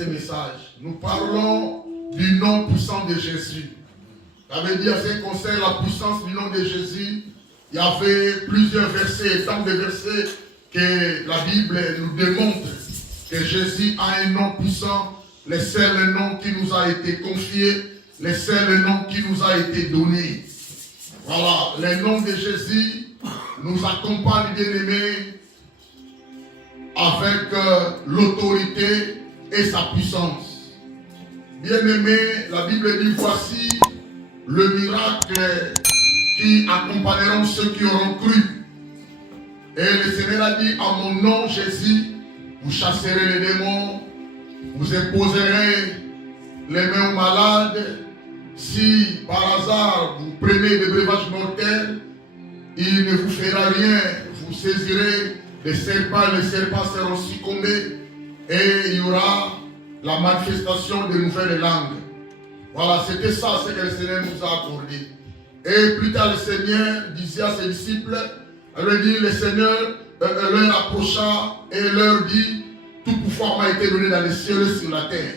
ce message. Nous parlons du nom puissant de Jésus. Ça veut dire, c'est concerne la puissance du nom de Jésus. Il y avait plusieurs versets, tant de versets que la Bible nous démontre que Jésus a un nom puissant, le seul nom qui nous a été confié, le seul nom qui nous a été donné. Voilà, le nom de Jésus nous accompagne, bien-aimés, avec l'autorité et sa puissance. Bien-aimés, la Bible dit, voici le miracle qui accompagneront ceux qui auront cru. Et le Seigneur a dit, à mon nom, Jésus, vous chasserez les démons, vous imposerez les mains aux malades. Si par hasard vous prenez des breuvages mortels, il ne vous fera rien. Vous saisirez les serpents seront succombés et il y aura la manifestation de nouvelles langues. Voilà, c'était ça ce que le Seigneur nous a accordé. Et plus tard, le Seigneur disait à ses disciples, le Seigneur leur approcha et leur dit, tout pouvoir m'a été donné dans les cieux et sur la terre.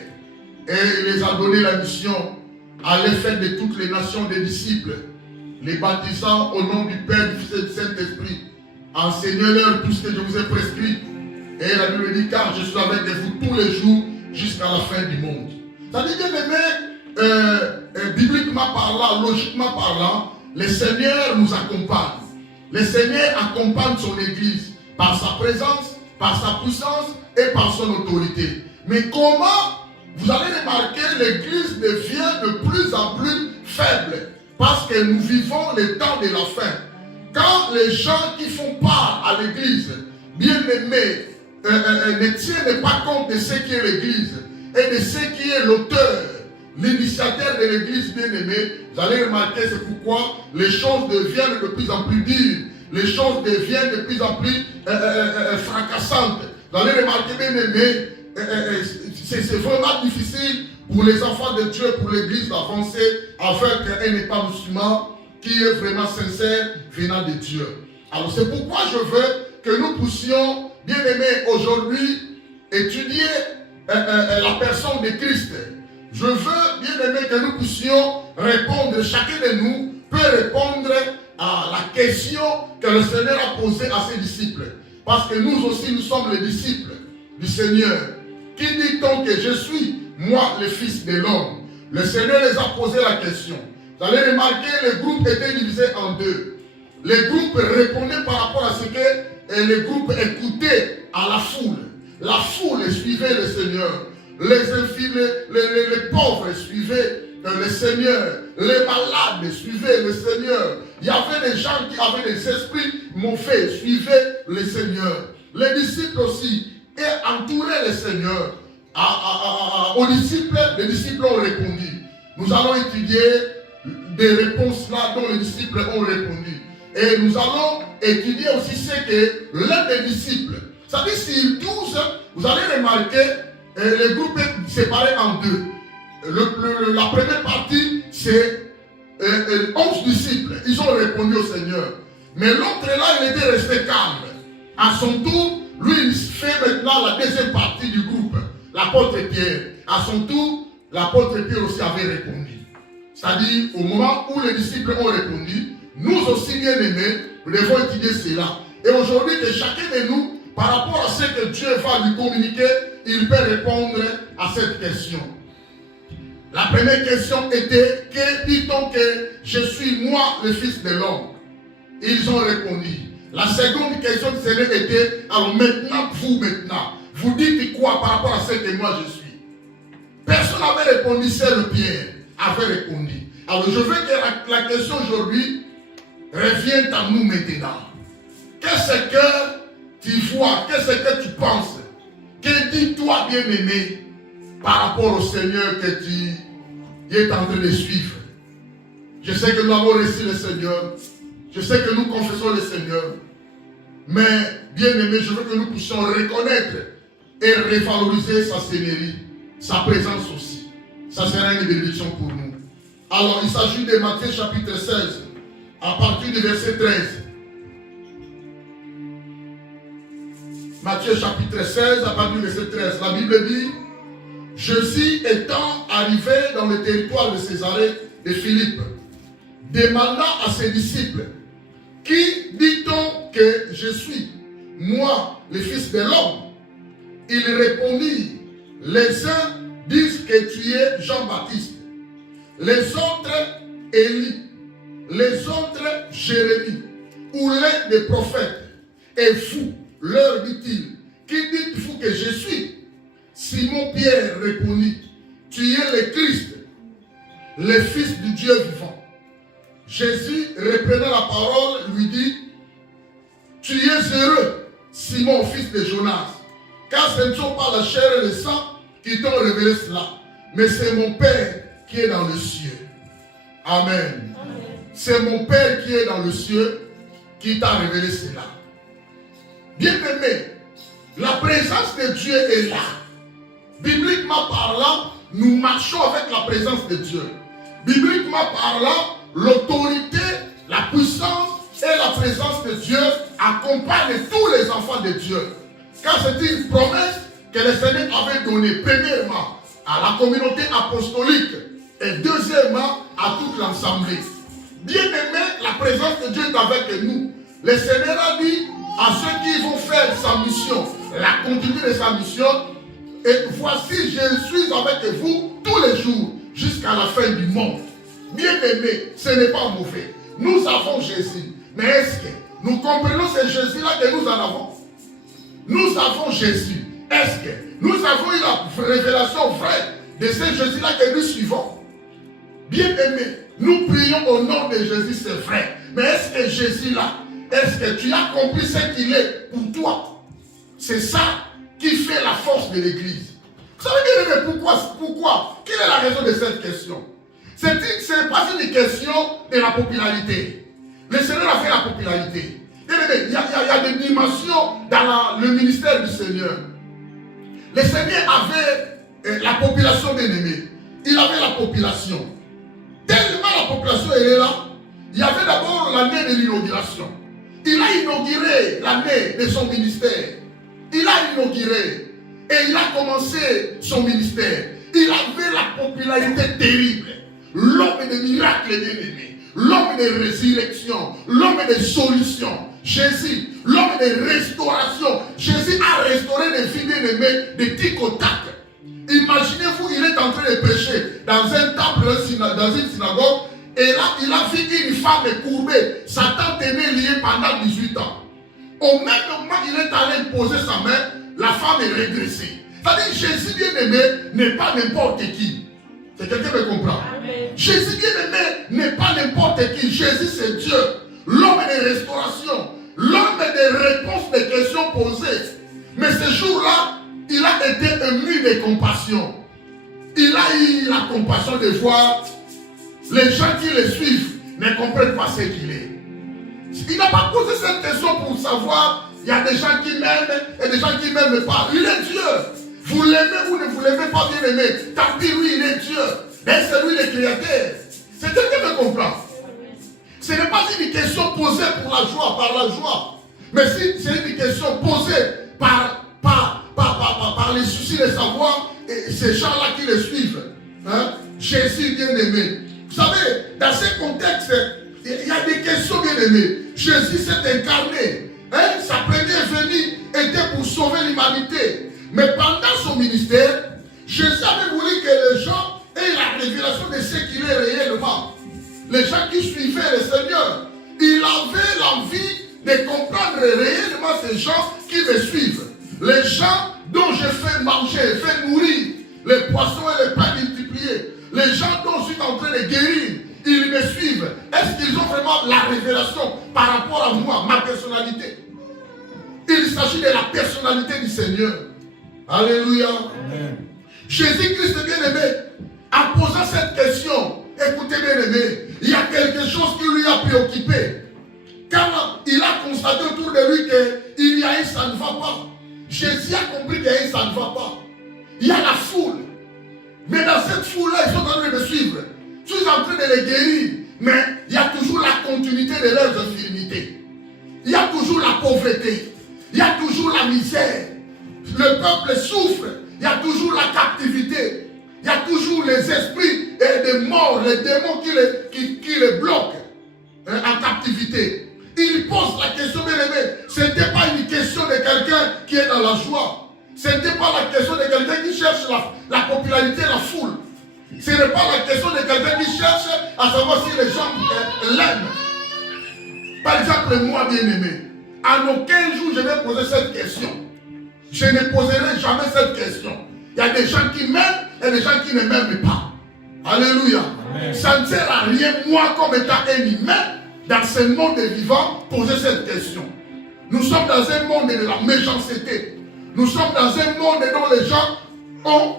Et il les a donné la mission, aller faire de toutes les nations des disciples, les baptisant au nom du Père, du Fils et du Saint-Esprit. Enseignez-leur tout ce que je vous ai prescrit. Et la Bible dit, car je suis avec vous tous les jours jusqu'à la fin du monde. Ça dit bien aimé, bibliquement parlant, logiquement parlant, le Seigneur nous accompagne. Le Seigneur accompagne son Église par sa présence, par sa puissance et par son autorité. Mais comment vous allez remarquer, l'Église devient de plus en plus faible parce que nous vivons les temps de la fin. Quand les gens qui font part à l'Église, bien-aimés, ne tiennent pas compte de ce qui est l'Église et de ce qui est l'auteur, l'initiateur de l'Église, bien-aimé, vous allez remarquer, c'est pourquoi les choses deviennent de plus en plus dures, les choses deviennent de plus en plus fracassantes. Vous allez remarquer, bien-aimé, c'est vraiment difficile pour les enfants de Dieu, pour l'Église d'avancer avec un État musulman qui est vraiment sincère venant de Dieu. Alors c'est pourquoi je veux que nous puissions, bien-aimés, aujourd'hui étudier la personne de Christ. Je veux, bien-aimés, que nous puissions répondre, chacun de nous peut répondre à la question que le Seigneur a posée à ses disciples. Parce que nous aussi, nous sommes les disciples du Seigneur. Qui dit-on que je suis, moi, le Fils de l'homme? Le Seigneur les a posé la question. Vous allez remarquer, les groupes étaient divisés en deux. Les groupes répondaient par rapport à ce que les groupes écoutaient à la foule. La foule suivait le Seigneur. Les pauvres suivaient le Seigneur. Les malades suivaient le Seigneur. Il y avait des gens qui avaient des esprits mauvais, suivaient le Seigneur. Les disciples aussi entouraient le Seigneur. Aux disciples, les disciples ont répondu. Nous allons étudier des réponses là dont les disciples ont répondu. Et nous allons étudier aussi ce que l'un des disciples, ça dit sur 12, vous allez remarquer les groupes séparés en deux. La première partie, c'est 11 disciples. Ils ont répondu au Seigneur. Mais l'autre là, il était resté calme. À son tour, lui, il fait maintenant la deuxième partie du groupe. L'apôtre Pierre. À son tour, l'apôtre Pierre aussi avait répondu. C'est-à-dire, au moment où les disciples ont répondu, nous aussi, bien aimés, nous devons étudier cela. Et aujourd'hui, que chacun de nous, par rapport à ce que Dieu va lui communiquer, il peut répondre à cette question. La première question était, que dit-on que je suis moi le Fils de l'homme? Ils ont répondu. La seconde question du Seigneur était, alors maintenant, vous dites quoi par rapport à ce que moi je suis? Personne n'avait répondu, seul Pierre avait répondu. Alors je veux que la question aujourd'hui revienne à nous maintenant. Qu'est-ce que tu vois? Qu'est-ce que tu penses? Que dis-toi, bien-aimé, par rapport au Seigneur que tu es en train de suivre? Je sais que nous avons reçu le Seigneur. Je sais que nous confessons le Seigneur. Mais, bien-aimé, je veux que nous puissions reconnaître et revaloriser sa seigneurie, sa présence aussi. Ça sera une bénédiction pour nous. Alors, il s'agit de Matthieu chapitre 16, à partir du verset 13. Matthieu chapitre 16, à partir du verset 13. La Bible dit, Jésus étant arrivé dans le territoire de Césarée de Philippe, demanda à ses disciples, qui dit-on que je suis, moi, le Fils de l'homme? Il répondit, les uns disent que tu es Jean-Baptiste, les autres Élie, les autres Jérémie, ou l'un des prophètes. Et vous, leur dit-il, qui dites-vous que je suis? Simon-Pierre répondit, tu es le Christ, le Fils du Dieu vivant. Jésus, reprenant la parole, lui dit, tu es heureux, Simon, fils de Jonas, car ce ne sont pas la chair et le sang qui t'ont révélé cela, mais c'est mon Père qui est dans le cieux. Amen. Amen. C'est mon Père qui est dans le cieux qui t'a révélé cela. Bien-aimé, la présence de Dieu est là. Bibliquement parlant, nous marchons avec la présence de Dieu. Bibliquement parlant, l'autorité, la puissance et la présence de Dieu accompagnent tous les enfants de Dieu. Car c'est une promesse que le Seigneur avait donnée, premièrement, à la communauté apostolique et deuxièmement, à toute l'assemblée. Bien-aimé, la présence de Dieu est avec nous. Le Seigneur a dit à ceux qui vont faire sa mission, la continuité de sa mission, et voici, je suis avec vous tous les jours, jusqu'à la fin du monde. Bien-aimé, ce n'est pas mauvais. Nous avons Jésus. Mais est-ce que nous comprenons ce Jésus-là que nous en avons? Nous avons Jésus. Est-ce que nous avons eu la révélation vraie de ce Jésus-là que nous suivons? Bien-aimé, nous prions au nom de Jésus, c'est vrai. Mais est-ce que Jésus-là, est-ce que tu as compris ce qu'il est pour toi? C'est ça qui fait la force de l'Église. Vous savez bien aimé, pourquoi? Quelle est la raison de cette question? Ce n'est pas une question de la popularité. Le Seigneur a fait la popularité. Il y a des dimensions dans le ministère du Seigneur. Le Seigneur avait la population bien-aimée. Il avait la population. Tellement la population est là, il y avait d'abord l'année de l'inauguration. Il a inauguré l'année de son ministère. Il a inauguré et il a commencé son ministère. Il avait la popularité terrible. L'homme des miracles bien-aimés, l'homme des résurrections, l'homme des solutions. Jésus, l'homme des restaurations. Jésus a restauré les vies bien-aimées de tic au tac. Imaginez-vous, il est en train de prêcher dans un temple, dans une synagogue, et là, il a vu une femme courbée. Sa tante est liée pendant 18 ans. Au même moment, il est allé poser sa main, la femme est régressée. C'est-à-dire, Jésus bien-aimé n'est pas n'importe qui. C'est quelqu'un qui me comprend. Amen. Jésus bien-aimé n'est pas n'importe qui. Jésus, c'est Dieu. L'homme des restaurations. L'homme des réponses des questions posées. Mais ce jour-là, il a été ému de compassion. Il a eu la compassion de voir les gens qui le suivent ne comprennent pas ce qu'il est. Il n'a pas posé cette question pour savoir, il y a des gens qui m'aiment et des gens qui ne m'aiment pas. Il est Dieu. Vous l'aimez ou ne vous l'aimez pas bien aimé. Tant pis, oui, il est Dieu. Mais c'est lui le créateur. C'est quelqu'un qui comprend. Ce n'est pas une question posée pour la joie, par la joie. Mais c'est une question posée par les soucis de savoir et ces gens-là qui le suivent. Hein? Jésus bien-aimé. Vous savez, dans ce contexte, il y a des questions bien-aimées. Jésus s'est incarné. Hein? Sa première venue était pour sauver l'humanité. Mais pendant son ministère, Jésus avait voulu que les gens aient la révélation de ce qu'il est réellement. Les gens qui suivaient le Seigneur, il avait l'envie de comprendre réellement ces gens qui me suivent. Les gens dont je fais manger, fais nourrir, les poissons et les pains multipliés, les gens dont je suis en train de guérir, ils me suivent. Est-ce qu'ils ont vraiment la révélation par rapport à moi, ma personnalité? Il s'agit de la personnalité du Seigneur. Alléluia. Amen. Jésus-Christ bien-aimé, en posant cette question, écoutez bien-aimé, il y a quelque chose qui lui a préoccupé. Quand il a constaté autour de lui qu'il y a un ça ne va pas. Jésus a compris qu'il y a un ça ne va pas. Il y a la foule. Mais dans cette foule-là, ils sont en train de me suivre. Je suis en train de les guérir. Mais il y a toujours la continuité de leurs infirmités. Il y a toujours la pauvreté. Il y a toujours la misère. Le peuple souffre. il y a toujours la captivité. Il y a toujours les esprits et des morts, les démons qui les bloquent en captivité. Il pose la question, bien aimé. Ce n'était pas une question de quelqu'un qui est dans la joie. Ce n'était pas la question de quelqu'un qui cherche la popularité, la foule. Ce n'est pas la question de quelqu'un qui cherche à savoir si les gens l'aiment. Par exemple, moi, bien aimé, en aucun jour je vais poser cette question. Je ne poserai jamais cette question. Il y a des gens qui m'aiment et des gens qui ne m'aiment pas. Alléluia. Amen. Ça ne sert à rien, moi, comme étant un humain, dans ce monde vivant, poser cette question. Nous sommes dans un monde de la méchanceté. Nous sommes dans un monde dont les gens ont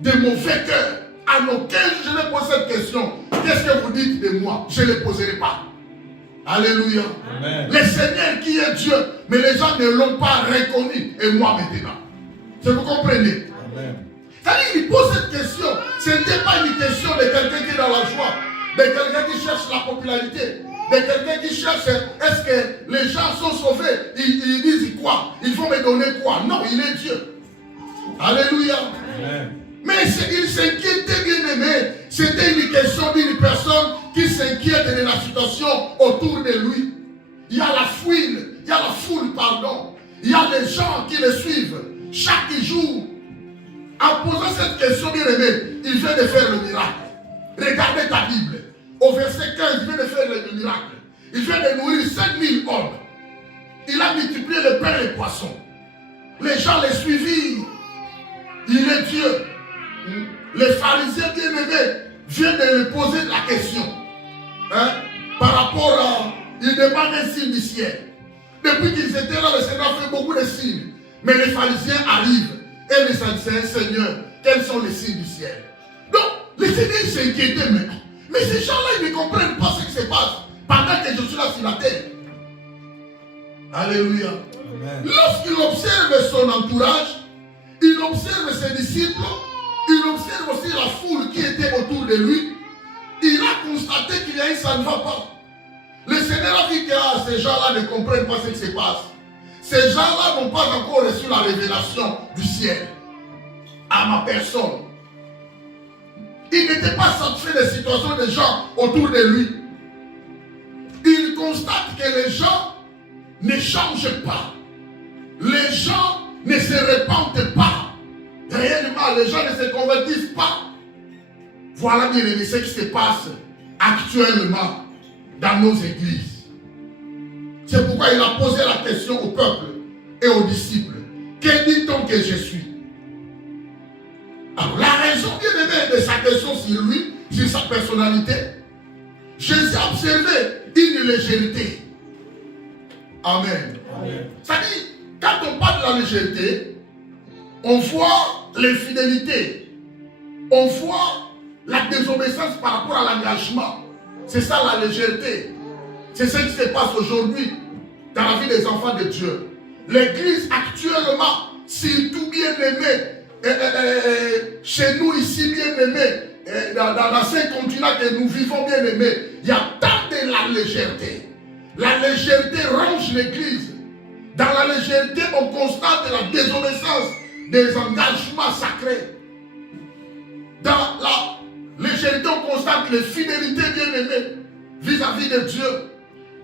de mauvais cœurs. En aucun jour je vais poser cette question. Qu'est-ce que vous dites de moi? Je ne le poserai pas. Alléluia. Amen. Le Seigneur qui est Dieu, mais les gens ne l'ont pas reconnu. Et moi maintenant. Vous comprenez? Amen. C'est-à-dire, il pose cette question. Ce n'était pas une question de quelqu'un qui est dans la joie, de quelqu'un qui cherche la popularité, de quelqu'un qui cherche est-ce que les gens sont sauvés. Ils disent quoi? Ils vont me donner quoi? Non, il est Dieu. Alléluia. Amen. Mais il s'inquiétait, bien aimé. C'était une question d'une personne qui s'inquiète de la situation autour de lui. Il y a la foule, pardon. Il y a des gens qui le suivent. Chaque jour, en posant cette question, bien aimé, il vient de faire le miracle. Regardez ta Bible. Au verset 15, il vient de faire le miracle. Il vient de nourrir 5000 hommes. Il a multiplié le pain et les poissons. Les gens le suivirent. Il est Dieu. Les pharisiens bien-aimés viennent de lui poser la question. Par rapport à... Il demande un signe du ciel. Depuis qu'ils étaient là, le Seigneur fait beaucoup de signes. Mais les pharisiens arrivent et les disent, Seigneur, quels sont les signes du ciel? Donc, les Seigneurs s'inquiétaient maintenant. Mais ces gens-là, ils ne comprennent pas ce qui se passe pendant que je suis là sur la terre. Alléluia. Amen. Lorsqu'il observe son entourage, il observe ses disciples, il observe aussi la foule qui était autour de lui, il a constaté qu'il y a eu ça ne va pas. Le Seigneur a dit que ces gens-là ne comprennent pas ce qui se passe. Ces gens-là n'ont pas encore reçu la révélation du ciel à ma personne. Il n'était pas satisfait des situations des gens autour de lui. Il constate que les gens ne changent pas. Les gens ne se répandent pas. Réellement, les gens ne se convertissent pas. Voilà bien aimé ce qui se passe actuellement dans nos églises. C'est pourquoi il a posé la question au peuple et aux disciples. Que dit-on que je suis? Alors la raison bien aimée de sa question sur lui, sur sa personnalité, Jésus a observé une légèreté. Amen. Amen. C'est-à-dire, quand on parle de la légèreté, on voit l'infidélité, on voit la désobéissance par rapport à l'engagement. C'est ça la légèreté. C'est ce qui se passe aujourd'hui dans la vie des enfants de Dieu. L'église actuellement, surtout bien aimée, chez nous ici bien aimés, dans ces continents que nous vivons bien aimés, il y a tant de la légèreté. La légèreté ronge l'église. Dans la légèreté, on constate la désobéissance des engagements sacrés. Dans la légèreté, on constate les fidélités bien aimées vis-à-vis de Dieu.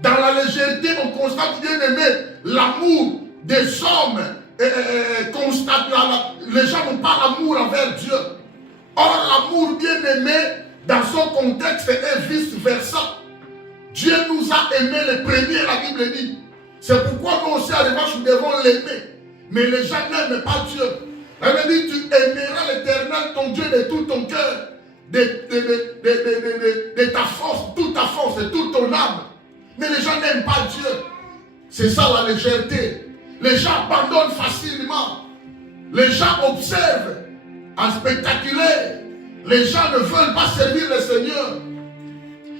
Dans la légèreté, on constate bien aimé l'amour des hommes. Les gens n'ont pas l'amour envers Dieu. Or, l'amour bien aimé, dans son contexte, est vice-versa. Dieu nous a aimés les premiers, la Bible dit. C'est pourquoi nous aussi, à revanche, nous devons l'aimer. Mais les gens n'aiment pas Dieu. Elle dit, tu aimeras l'Éternel, ton Dieu, de tout ton cœur, de ta force, toute ta force et toute ton âme. Mais les gens n'aiment pas Dieu. C'est ça la légèreté. Les gens abandonnent facilement. Les gens observent en spectaculaire. Les gens ne veulent pas servir le Seigneur.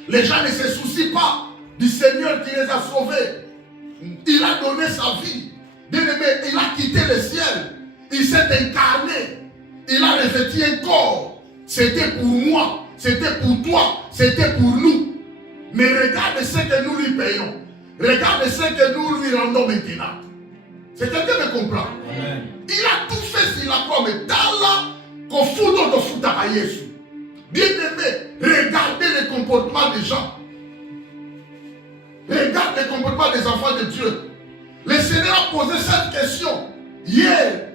Les gens ne se soucient pas du Seigneur qui les a sauvés. Il a donné sa vie. Bien-aimé, il a quitté le ciel. Il s'est incarné. Il a revêtu un corps. C'était pour moi. C'était pour toi. C'était pour nous. Mais regarde ce que nous lui payons. Regarde ce que nous lui rendons maintenant. C'est quelqu'un qui comprend. Amen. Il a tout fait sur la croix, mais dans là, qu'on fout dans le fout à Jésus. Bien aimé, regardez le comportement des gens. Regarde le comportement des enfants de Dieu. Le Seigneur a posé cette question hier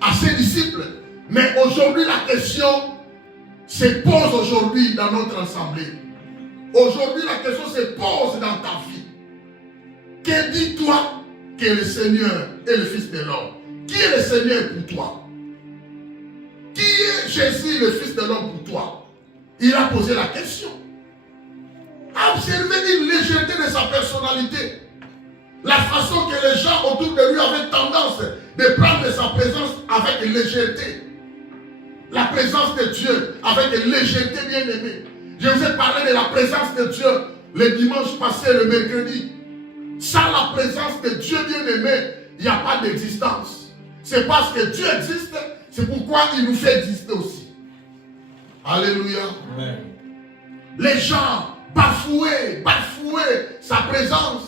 à ses disciples. Mais aujourd'hui, la question se pose aujourd'hui dans notre assemblée. Aujourd'hui, la question se pose dans ta vie. Que dis-toi que le Seigneur est le Fils de l'homme? Qui est le Seigneur pour toi? Qui est Jésus, le Fils de l'homme pour toi? Il a posé la question. Observez une légèreté de sa personnalité. La façon que les gens autour de lui avaient tendance de prendre sa présence avec légèreté. La présence de Dieu avec légèreté, bien aimée. Je vous ai parlé de la présence de Dieu le dimanche passé, le mercredi. Sans la présence de Dieu, bien aimé, il n'y a pas d'existence. C'est parce que Dieu existe, c'est pourquoi il nous fait exister aussi. Alléluia. Amen. Les gens bafouaient sa présence.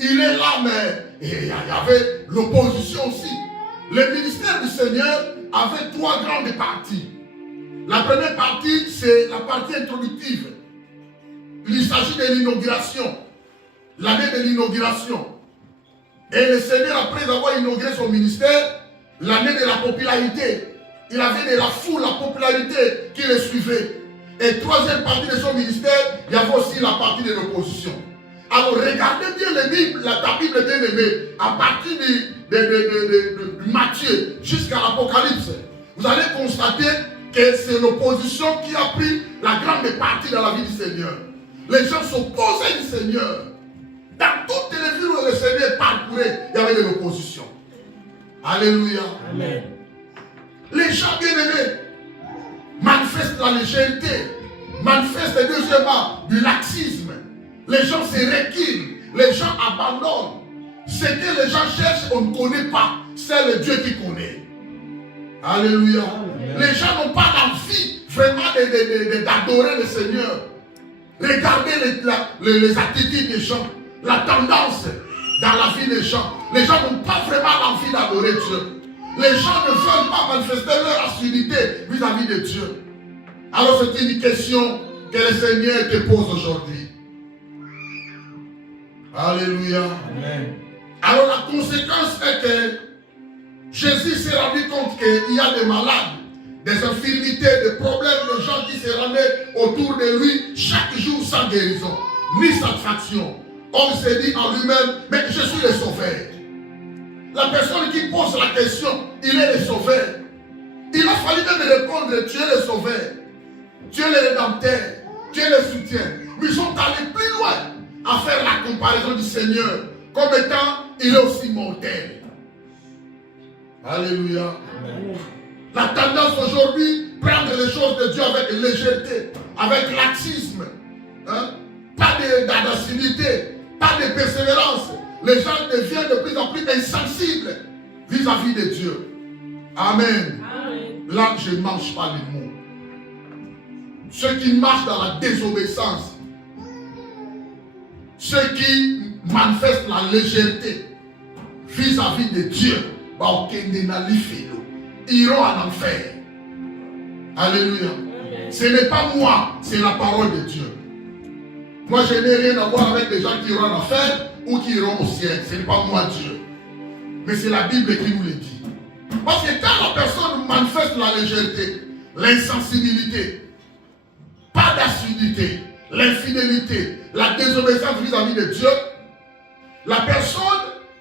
Il est là, mais il y avait l'opposition aussi. Le ministère du Seigneur avait 3 grandes parties. La première partie, c'est la partie introductive. Il s'agit de l'inauguration. L'année de l'inauguration. Et le Seigneur, après avoir inauguré son ministère, l'année de la popularité. Il avait de la foule, la popularité qui le suivait. Et troisième partie de son ministère, il y avait aussi la partie de l'opposition. Alors regardez bien la Bible bien aimée, à partir de Matthieu jusqu'à l'Apocalypse. Vous allez constater que c'est l'opposition qui a pris la grande partie dans la vie du Seigneur. Les gens s'opposaient du Seigneur. Dans toutes les villes où le Seigneur parcourait, il y avait de l'opposition. Alléluia. Amen. Les gens bien-aimés manifestent la légèreté, manifestent deuxièmement du laxisme. Les gens se reculent, les gens abandonnent. Ce que les gens cherchent, on ne connaît pas. C'est le Dieu qui connaît. Alléluia. Amen. Les gens n'ont pas l'envie vraiment d'adorer le Seigneur. Regardez les attitudes des gens, la tendance dans la vie des gens. Les gens n'ont pas vraiment l'envie d'adorer Dieu. Les gens ne veulent pas manifester leur assiduité vis-à-vis de Dieu. Alors c'est une question que le Seigneur te pose aujourd'hui. Alléluia. Amen. Alors la conséquence est que Jésus s'est rendu compte qu'il y a des malades, des infirmités, des problèmes, de gens qui se rendaient autour de lui chaque jour sans guérison, ni satisfaction. On s'est dit en lui-même, mais je suis le sauveur. La personne qui pose la question, il est le sauveur. Il a fallu même répondre, tu es le sauveur, tu es le rédempteur, tu es le soutien. Mais ils sont allés plus loin à faire la comparaison du Seigneur comme étant, il est aussi mortel. Alléluia. Amen. La tendance aujourd'hui, prendre les choses de Dieu avec légèreté, avec laxisme, hein? Pas d'audacité, pas de persévérance. Les gens deviennent de plus en plus insensibles vis-à-vis de Dieu. Amen. Amen. Là, je ne mange pas les mots. Ceux qui marchent dans la désobéissance, ceux qui manifestent la légèreté vis-à-vis de Dieu, iront en enfer. Alléluia. Ce n'est pas moi, c'est la parole de Dieu. Moi, je n'ai rien à voir avec les gens qui iront en enfer ou qui iront au ciel. Ce n'est pas moi Dieu. Mais c'est la Bible qui nous le dit. Parce que quand la personne manifeste la légèreté, l'insensibilité, pas d'assiduité, l'infidélité, la désobéissance vis-à-vis de Dieu, la personne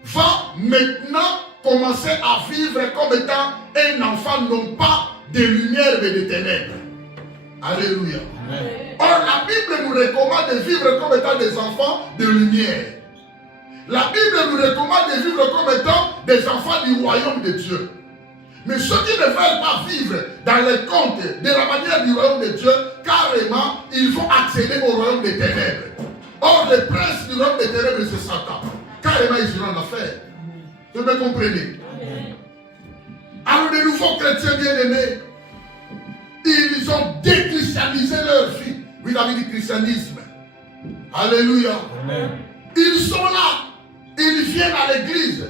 va maintenant commencer à vivre comme étant un enfant, non pas de lumière mais de ténèbres. Alléluia. Amen. Or, la Bible nous recommande de vivre comme étant des enfants de lumière. La Bible nous recommande de vivre comme étant des enfants du royaume de Dieu. Mais ceux qui ne veulent pas vivre dans les contes de la manière du royaume de Dieu, carrément, ils vont accéder au royaume des ténèbres. Or, le prince du royaume des ténèbres, c'est Satan. Carrément, ils iront en enfer. Vous me comprenez? Amen. Alors, les nouveaux chrétiens bien-aimés, ils ont déchristianisé leur vie vis-à-vis du christianisme. Alléluia. Amen. Ils sont là. Ils viennent à l'église.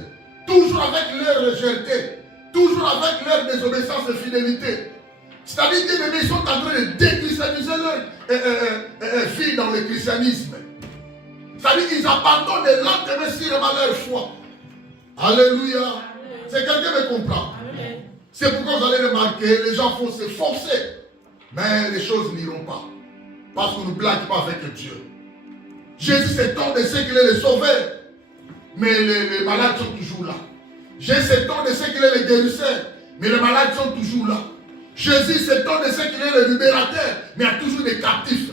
toujours avec leur légèreté, toujours avec leur désobéissance et fidélité. C'est-à-dire qu'ils sont en train de déchristianiser leurs filles dans le christianisme. C'est-à-dire qu'ils abandonnent et lentement sur leur foi. Alléluia. C'est quelqu'un qui me comprend. C'est pourquoi vous allez remarquer, les gens vont se forcer. Mais les choses n'iront pas. Parce qu'on ne blague pas avec Dieu. Jésus s'étonne de ceux qu'il est le sauveur. Mais les malades sont toujours là. Jésus s'étonne de ceux qu'il est le guérisseur. Mais les malades sont toujours là. Jésus s'étonne de ceux qu'il est le libérateur. Mais il y a toujours des captifs.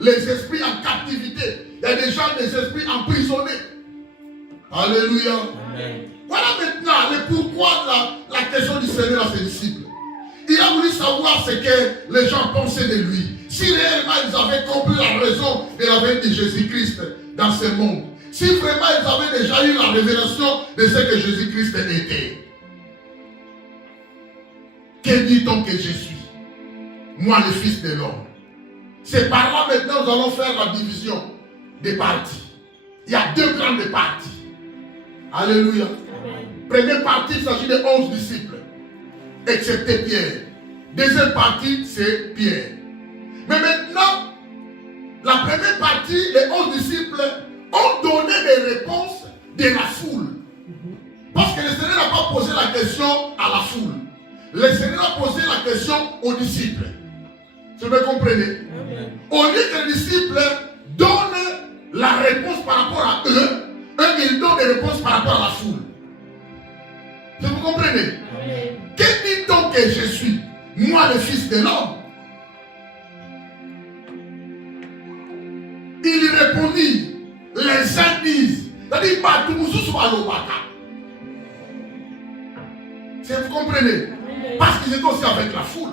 Les esprits en captivité. Il y a des gens, des esprits emprisonnés. Alléluia. Amen. Voilà maintenant le pourquoi la question du Seigneur à ses disciples. Il a voulu savoir ce que les gens pensaient de lui. Si réellement ils avaient compris la raison de la venue de Jésus-Christ dans ce monde. Si vraiment ils avaient déjà eu la révélation de ce que Jésus-Christ était. Que dit-on que je suis? Moi, le Fils de l'homme. C'est par là maintenant nous allons faire la division des parties. Il y a deux grandes parties. Alléluia. Première partie, il s'agit de 11 disciples, excepté Pierre. Deuxième partie, c'est Pierre. Mais maintenant, la première partie, les 11 disciples ont donné des réponses de la foule. Parce que le Seigneur n'a pas posé la question à la foule. Le Seigneur a posé la question aux disciples. Vous me comprenez? Au lieu que les disciples donnent la réponse par rapport à eux, ils donnent des réponses par rapport à la foule. Vous comprenez? Que dit-on que je suis? Moi, le Fils de l'homme. Il répondit, les uns disent, vous comprenez? Parce qu'ils étaient aussi avec la foule.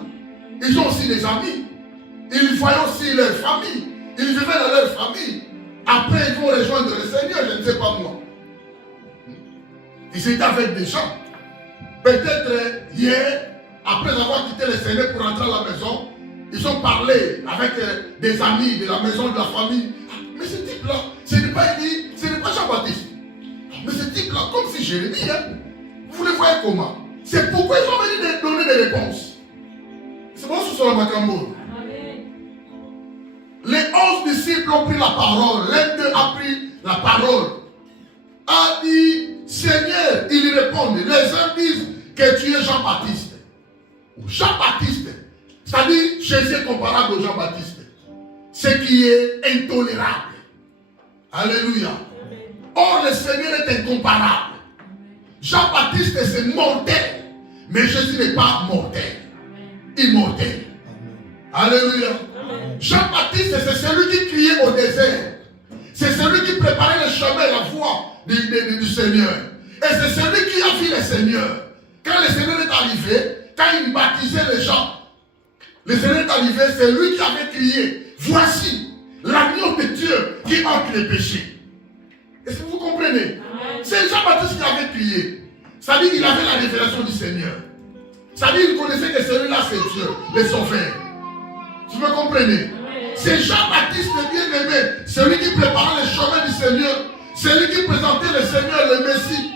Ils ont aussi des amis. Ils voyaient aussi leur famille. Ils vivaient dans leur famille. Après, ils vont rejoindre le Seigneur, je ne sais pas moi. Ils étaient avec des gens. Peut-être hier, après avoir quitté le Seigneur pour rentrer à la maison, ils ont parlé avec des amis de la maison, de la famille. Mais ce type-là, ce n'est pas Jean-Baptiste. Mais ce type-là, comme si Jérémie, vous le voyez comment? C'est pourquoi ils ont venu donner des réponses. C'est bon sur la Macambo. Les 11 disciples ont pris la parole. L'un d'eux a pris la parole. A dit, Seigneur, ils répondent. Les uns disent que tu es Jean-Baptiste. Jean-Baptiste, c'est-à-dire Jésus est comparable au Jean-Baptiste. Ce qui est intolérable. Alléluia. Or, le Seigneur est incomparable. Jean-Baptiste, c'est mortel. Mais Jésus n'est pas mortel. Immortel. Alléluia. Jean-Baptiste, c'est celui qui criait au désert. C'est celui qui préparait le chemin, la voie du Seigneur. Et c'est celui qui a vu le Seigneur. Quand le Seigneur est arrivé, quand il baptisait les gens, le Seigneur est arrivé, c'est lui qui avait crié, voici l'agneau de Dieu qui ôte les péchés. Est-ce que vous comprenez? C'est Jean-Baptiste qui avait crié. Ça dit qu'il avait la révélation du Seigneur. Ça dit qu'il connaissait que celui-là c'est Dieu, le Sauveur. Vous me comprenez? C'est Jean-Baptiste bien-aimé, celui qui préparait le chemin du Seigneur, celui qui présentait le Seigneur, le Messie.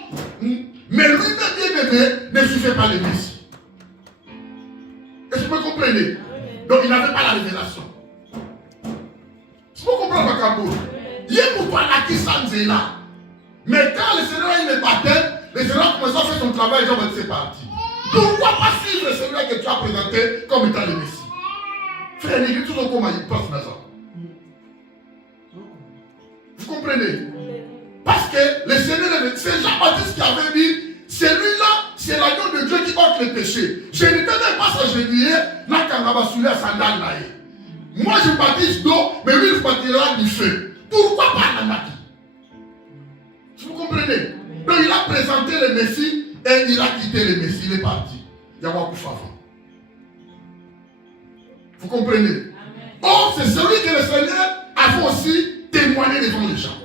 Mais lui-même bien-aimé ne suivait pas le Messie. Est-ce que vous me comprenez? Donc il n'avait pas la révélation. Vous comprenez ma cabot? Il est pour toi là qui s'en est là. Mais quand le Seigneur a eu le baptême, le Seigneur a commencé à faire son travail, Jean-Baptiste est parti. Pourquoi pas suivre le Seigneur que tu as présenté comme étant le Messie? Frère, l'église, tout le monde comment il passe maintenant. Vous comprenez? Parce que le Seigneur, c'est Jean-Baptiste qui avait dit, celui-là, c'est l'agneau de Dieu qui ôte les péchés. Je n'étais même pas s'agenouiller, là, quand on va soulever la sandale là. Moi, je baptise d'eau, mais lui, il baptisera du feu. Pourquoi pas la magie? Vous comprenez? Donc, il a présenté le Messie et il a quitté le Messie. Il est parti. Il y a beaucoup de faveur. Vous comprenez? Or, c'est celui que le Seigneur a aussi témoigné devant les gens.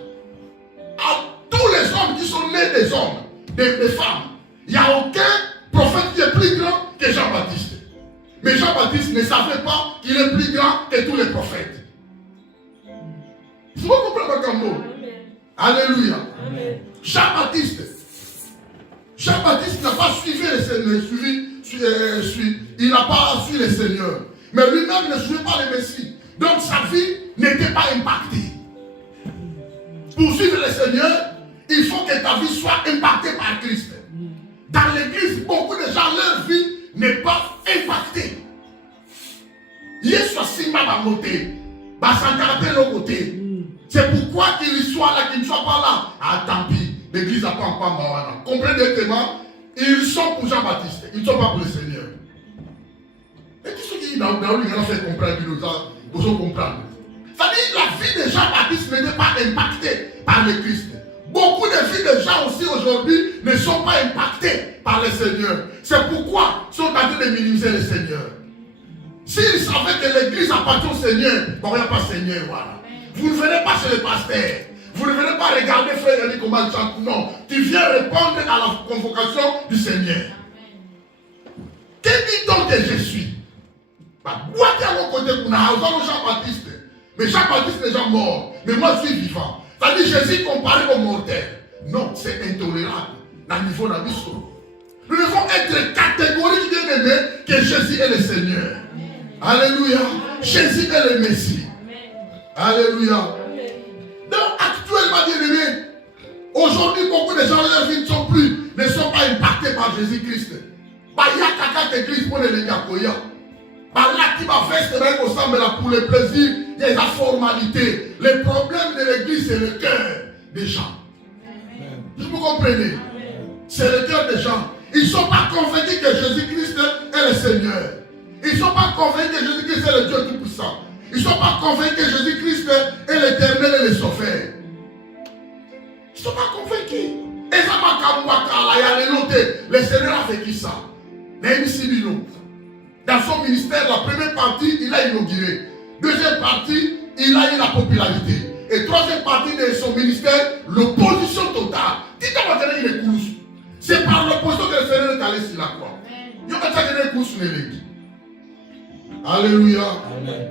À tous les hommes qui sont nés des hommes, des femmes, il n'y a aucun prophète qui est plus grand que Jean-Baptiste. Mais Jean-Baptiste ne savait pas qu'il est plus grand que tous les prophètes. Vous comprenez pas comme mot? Alléluia. Jean-Baptiste, Jean-Baptiste n'a pas suivi le Seigneur, il n'a pas suivi le Seigneur. Mais lui-même ne suivait pas le Messie. Donc sa vie n'était pas impactée. Pour suivre le Seigneur, il faut que ta vie soit impactée par Christ. Dans l'église, beaucoup de gens, leur vie n'est pas impactée. Yesu Simba va monter, va s'engager l'autre côté. C'est pourquoi qu'il soit là, qu'il ne soit pas là. Ah, tant pis, l'église n'a pas encore Mawana. Comprenez directement, ils sont pour Jean-Baptiste, ils ne sont pas pour le Seigneur. Et tout ce qui est dans le monde, fait comprendre, vous allez comprendre. C'est-à-dire la vie de Jean-Baptiste n'était pas impactée par le Christ. Beaucoup de vies de gens aussi aujourd'hui ne sont pas impactées par le Seigneur. C'est pourquoi ils sont en train de minimiser le Seigneur. S'ils savaient que l'église appartient au Seigneur, bon, il n'y a pas Seigneur, voilà. Vous ne venez pas chez le pasteur. Vous ne venez pas regarder frère Eli comment il chante. Non, tu viens répondre à la convocation du Seigneur. Que dit donc que je suis? Moi qui à mon côté, on a Jean-Baptiste. Mais Jean-Baptiste est déjà mort. Mais moi je suis vivant. C'est-à-dire Jésus comparé au mortel. Non, c'est intolérable. Dans le niveau de la vie. Nous devons être catégoriques bien aimés que Jésus est le Seigneur. Alléluia. Jésus est le Messie. Alléluia. Donc actuellement bien aimés, aujourd'hui beaucoup de gens leur vie ne sont pas impactés par Jésus-Christ. Il y a quelqu'un qui Christ pour les Yakoya. Là qui va faire ensemble pour le plaisir, il y a la formalité. Le problème de l'église, c'est le cœur des gens. Vous comprenez? C'est le cœur des gens. Ils ne sont pas convaincus que Jésus-Christ est le Seigneur. Ils ne sont pas convaincus que Jésus-Christ est le Dieu Tout-Puissant. Ils ne sont pas convaincus que Jésus-Christ est l'Éternel et le Sauveur. Ils ne sont pas convaincus. Et ça le Seigneur a fait qui ça? Dans son ministère, la première partie, il a inauguré. Deuxième partie, il a eu la popularité. Et troisième partie de son ministère, l'opposition totale. Dites-moi maintenant, il est course. C'est par l'opposition que le Seigneur est allé sur la croix. Il y a quelqu'un qui est course sur l'église. Alléluia. Amen.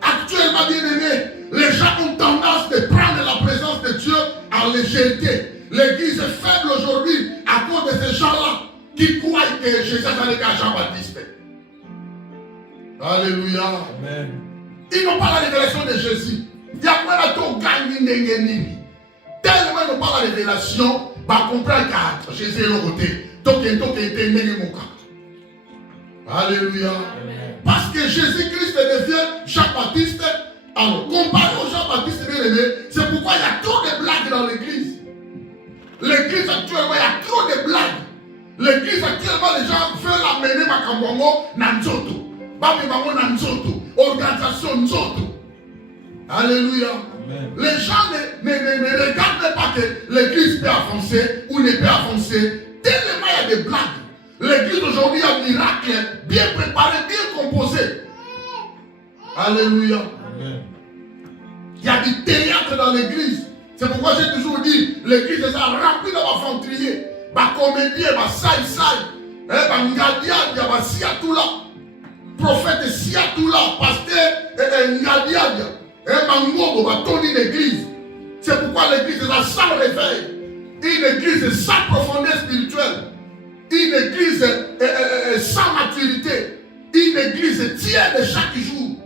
Actuellement, bien aimé, les gens ont tendance de prendre la présence de Dieu en légèreté. L'église est faible aujourd'hui à cause de ces gens-là qui croient que Jésus est à Jean-Baptiste. Alléluia. Amen. Ils n'ont pas la révélation de Jésus. Il y a quoi là tout gagné n'engagné. Tellement ils n'ont pas la révélation, bah comprendre que Jésus est le côté. Donc il était n'engagné mon cas. Alléluia. Amen. Parce que Jésus-Christ devient Jean-Baptiste. Alors comparé au Jean-Baptiste bien aimé, c'est pourquoi il y a trop de blagues dans l'église. L'église actuellement, il y a trop de blagues. L'église actuellement, les gens veulent amener Makambongo Nanzoto. Organisation Nzoto. Alléluia. Amen. Les gens ne regardent pas que l'église peut avancer ou ne peut avancer. Tellement il y a des blagues. L'église aujourd'hui a un miracle bien préparé, bien composé. Alléluia. Amen. Il y a du théâtre dans l'église. C'est pourquoi j'ai toujours dit, l'église est remplie d'aventuriers. Bah comédien, bah saï-saï. Bah ngadia, bah siatoula. Prophète siatoula, pasteur ngadia. Mangobo, bah toni l'église. C'est pourquoi l'église est sans réveil. Une église sans profondeur spirituelle. Une église sans maturité. Une église tiède chaque jour.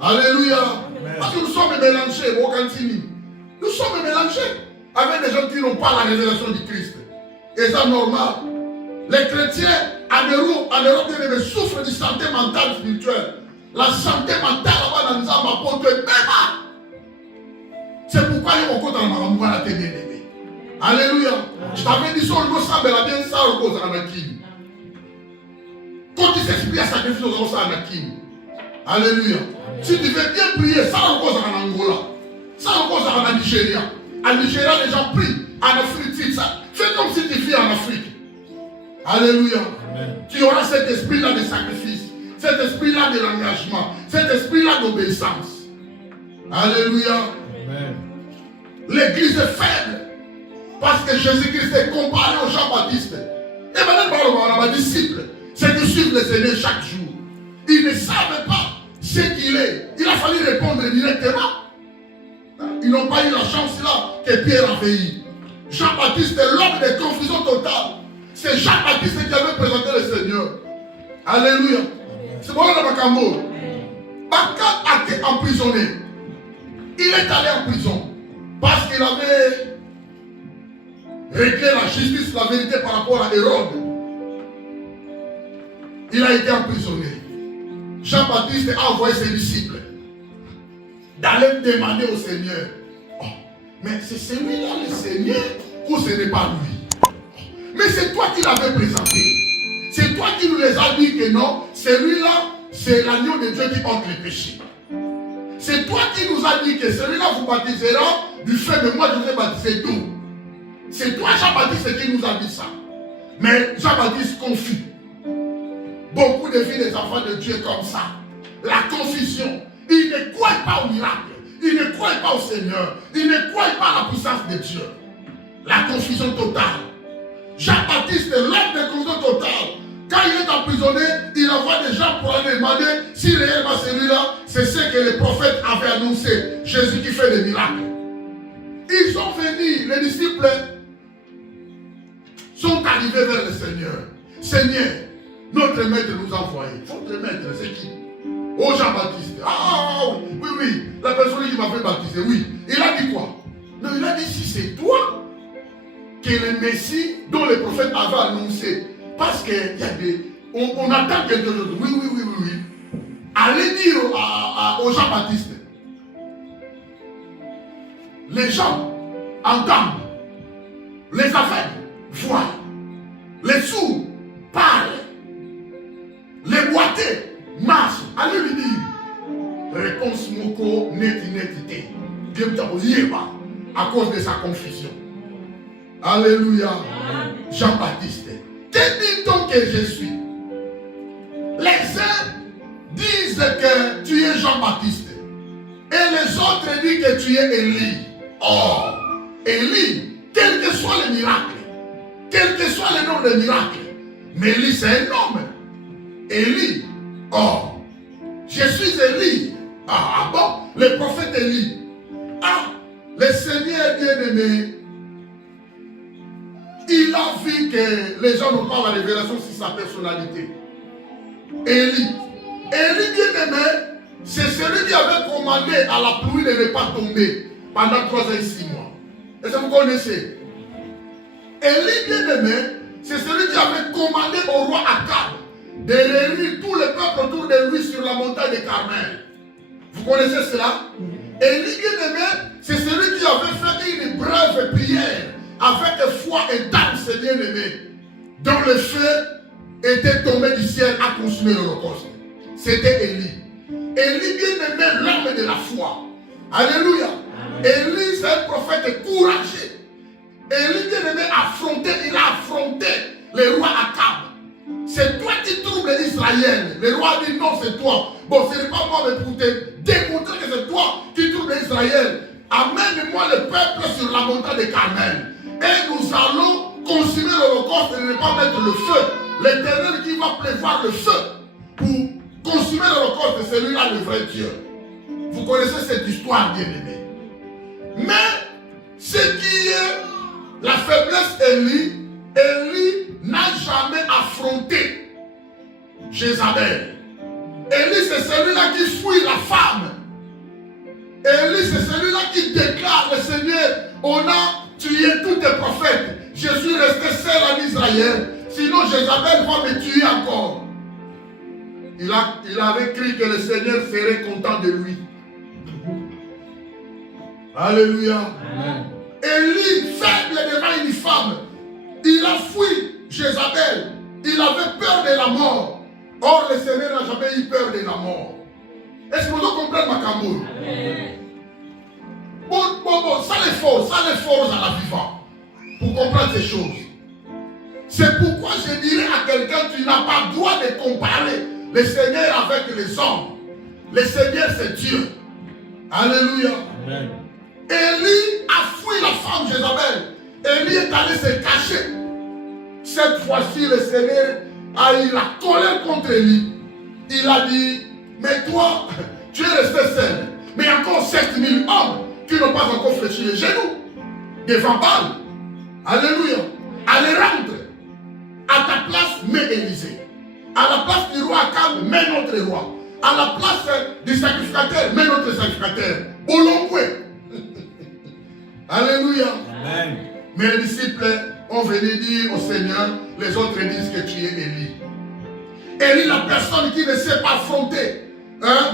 Alléluia. Amen. Parce que nous sommes mélangés, au cantini. Nous sommes mélangés avec des gens qui n'ont pas la révélation du Christ. Et c'est normal. Les chrétiens en Europe souffrent de santé mentale spirituelle. La santé mentale là-bas dans Nzamba porte même. C'est pourquoi il y a beaucoup dans la télé. Alléluia. Je t'avais dit ça, on ressemble à bien ça, on cause en Akim. Quand tu s'expliques à sacrifice, on cause en Akim. Alléluia. Si tu veux bien prier, ça on cause en Angola. Ça on cause en Nigeria. En Nigeria, les gens prient. En Afrique, ça. Fais comme si tu vis en Afrique. Alléluia. Amen. Tu auras cet esprit-là de sacrifice. Cet esprit-là de l'engagement. Cet esprit-là d'obéissance. Alléluia. Amen. L'église est faible. Parce que Jésus-Christ est comparé au Jean-Baptiste. Et maintenant, on a des disciples. C'est de suivre le Seigneur chaque jour. Ils ne savent pas ce qu'il est. Il a fallu répondre directement. Ils n'ont pas eu la chance là que Pierre a failli. Jean-Baptiste est l'homme de confusion totale. c'est Jean-Baptiste qui avait présenté le Seigneur. Alléluia. C'est bon, le Macambo. Baka a été emprisonné. Il est allé en prison parce qu'il avait réglé la justice, la vérité par rapport à Hérode. Il a été emprisonné. Jean-Baptiste a envoyé ses disciples d'aller demander au Seigneur. Oh, mais c'est celui-là le Seigneur ou ce n'est pas lui? Mais c'est toi qui l'avais présenté. C'est toi qui nous les as dit que non, celui-là, c'est l'agneau de Dieu qui ôte les péchés. C'est toi qui nous as dit que celui-là vous baptisera du feu, mais moi je vous ai baptisé d'eau. C'est toi, Jean-Baptiste, qui nous a dit ça. Mais Jean-Baptiste confie. Beaucoup de filles des enfants de Dieu comme ça. La confusion. Ils ne croient pas au miracle. Ils ne croient pas au Seigneur. Ils ne croient pas à la puissance de Dieu. La confusion totale. Jean-Baptiste, l'homme de confusion totale. Quand il est emprisonné, il envoie des gens pour aller demander si réellement celui-là, c'est ce que les prophètes avaient annoncé. Jésus qui fait des miracles. Ils sont venus, les disciples sont arrivés vers le Seigneur. Seigneur, notre maître nous a envoyés. Votre maître, c'est qui? Oh, Jean-Baptiste. Ah oui, la personne qui m'a fait baptiser, oui. Il a dit quoi? Non, il a dit si c'est toi qui es le Messie dont les prophètes avaient annoncé. Parce qu'il y a des... On attend quelque chose. Oui. Allez dire aux Jean-Baptiste. Les gens entendent. Les aveugles voient. Les sourds parlent. Les boiteux marchent. Allez lui dire. Réponse moko neti. À cause de sa confusion. Alléluia. Jean-Baptiste. Que dit-on que je suis? Les uns disent que tu es Jean-Baptiste. Et les autres disent que tu es Élie. Or, Élie, quel que soit le miracle, quel que soit le nom de miracle, mais Élie c'est un homme. Élie, or, je suis Élie. Ah bon? Le prophète Élie. Ah, le Seigneur bien-aimé, il a vu que les gens n'ont pas la révélation sur sa personnalité. Élie bien-aimé, c'est celui qui avait commandé à la pluie de ne pas tomber pendant 3 ans et 6 mois. Est-ce que vous connaissez? Élie bien-aimé, c'est celui qui avait commandé au roi Akab de réunir tout le peuple autour de lui sur la montagne de Carmel. Vous connaissez cela? Élie bien-aimé, c'est celui qui avait fait une brève prière avec foi intense, bien-aimé, dont le feu était tombé du ciel à consumer l'Holocauste. C'était Élie. Élie bien-aimé, l'homme de la foi. Alléluia. Élie, c'est un prophète courageux. Élie bien-aimé il a affronté le roi Akab. C'est toi qui troubles Israël. Le roi dit non, c'est toi. Bon, ce n'est pas moi, mais pour te démontrer que c'est toi qui troubles Israël, amène-moi le peuple sur la montagne de Carmel. Et nous allons consumer l'Holocauste et ne pas mettre le feu. L'Éternel qui va prévoir le feu pour consumer l'Holocauste, c'est celui-là le vrai Dieu. Vous connaissez cette histoire, bien-aimé. Mais ce qui est la faiblesse d'Élie, Élie n'a jamais affronté Jézabel. Élie, c'est celui-là qui fuit la femme. Élie, c'est celui-là qui déclare le Seigneur, on a tué tous tes prophètes. Je suis resté seul en Israël. Sinon, Jézabel va me tuer encore. Il avait cru que le Seigneur serait content de lui. Alléluia. Amen. Élie, faible devant une femme, il a fui Jézabel. Il avait peur de la mort. Or, le Seigneur n'a jamais eu peur de la mort. Est-ce que vous comprenez ma camoule? Bon, ça les force à la vivant. Pour comprendre ces choses. C'est pourquoi je dirais à quelqu'un, tu n'as pas le droit de comparer le Seigneur avec les hommes. Le Seigneur, c'est Dieu. Alléluia. Amen. Élie a fui la femme Jézabel. Élie est allé se cacher. Cette fois-ci, le Seigneur a eu la colère contre Élie. Il a dit, mais toi, tu es resté seul. Mais il y a encore 7000 hommes qui n'ont pas encore fléchi les genoux devant Baal. Alléluia. Allez, rentre. ta place, mets Élisée. À la place du roi Akab, mets notre roi. À la place du sacrificateur, mets notre sacrificateur. Bolongwe. Alléluia. Amen. Mais les disciples ont venu dire au Seigneur, les autres disent que tu es Élie. Élie, la personne qui ne sait pas affronter.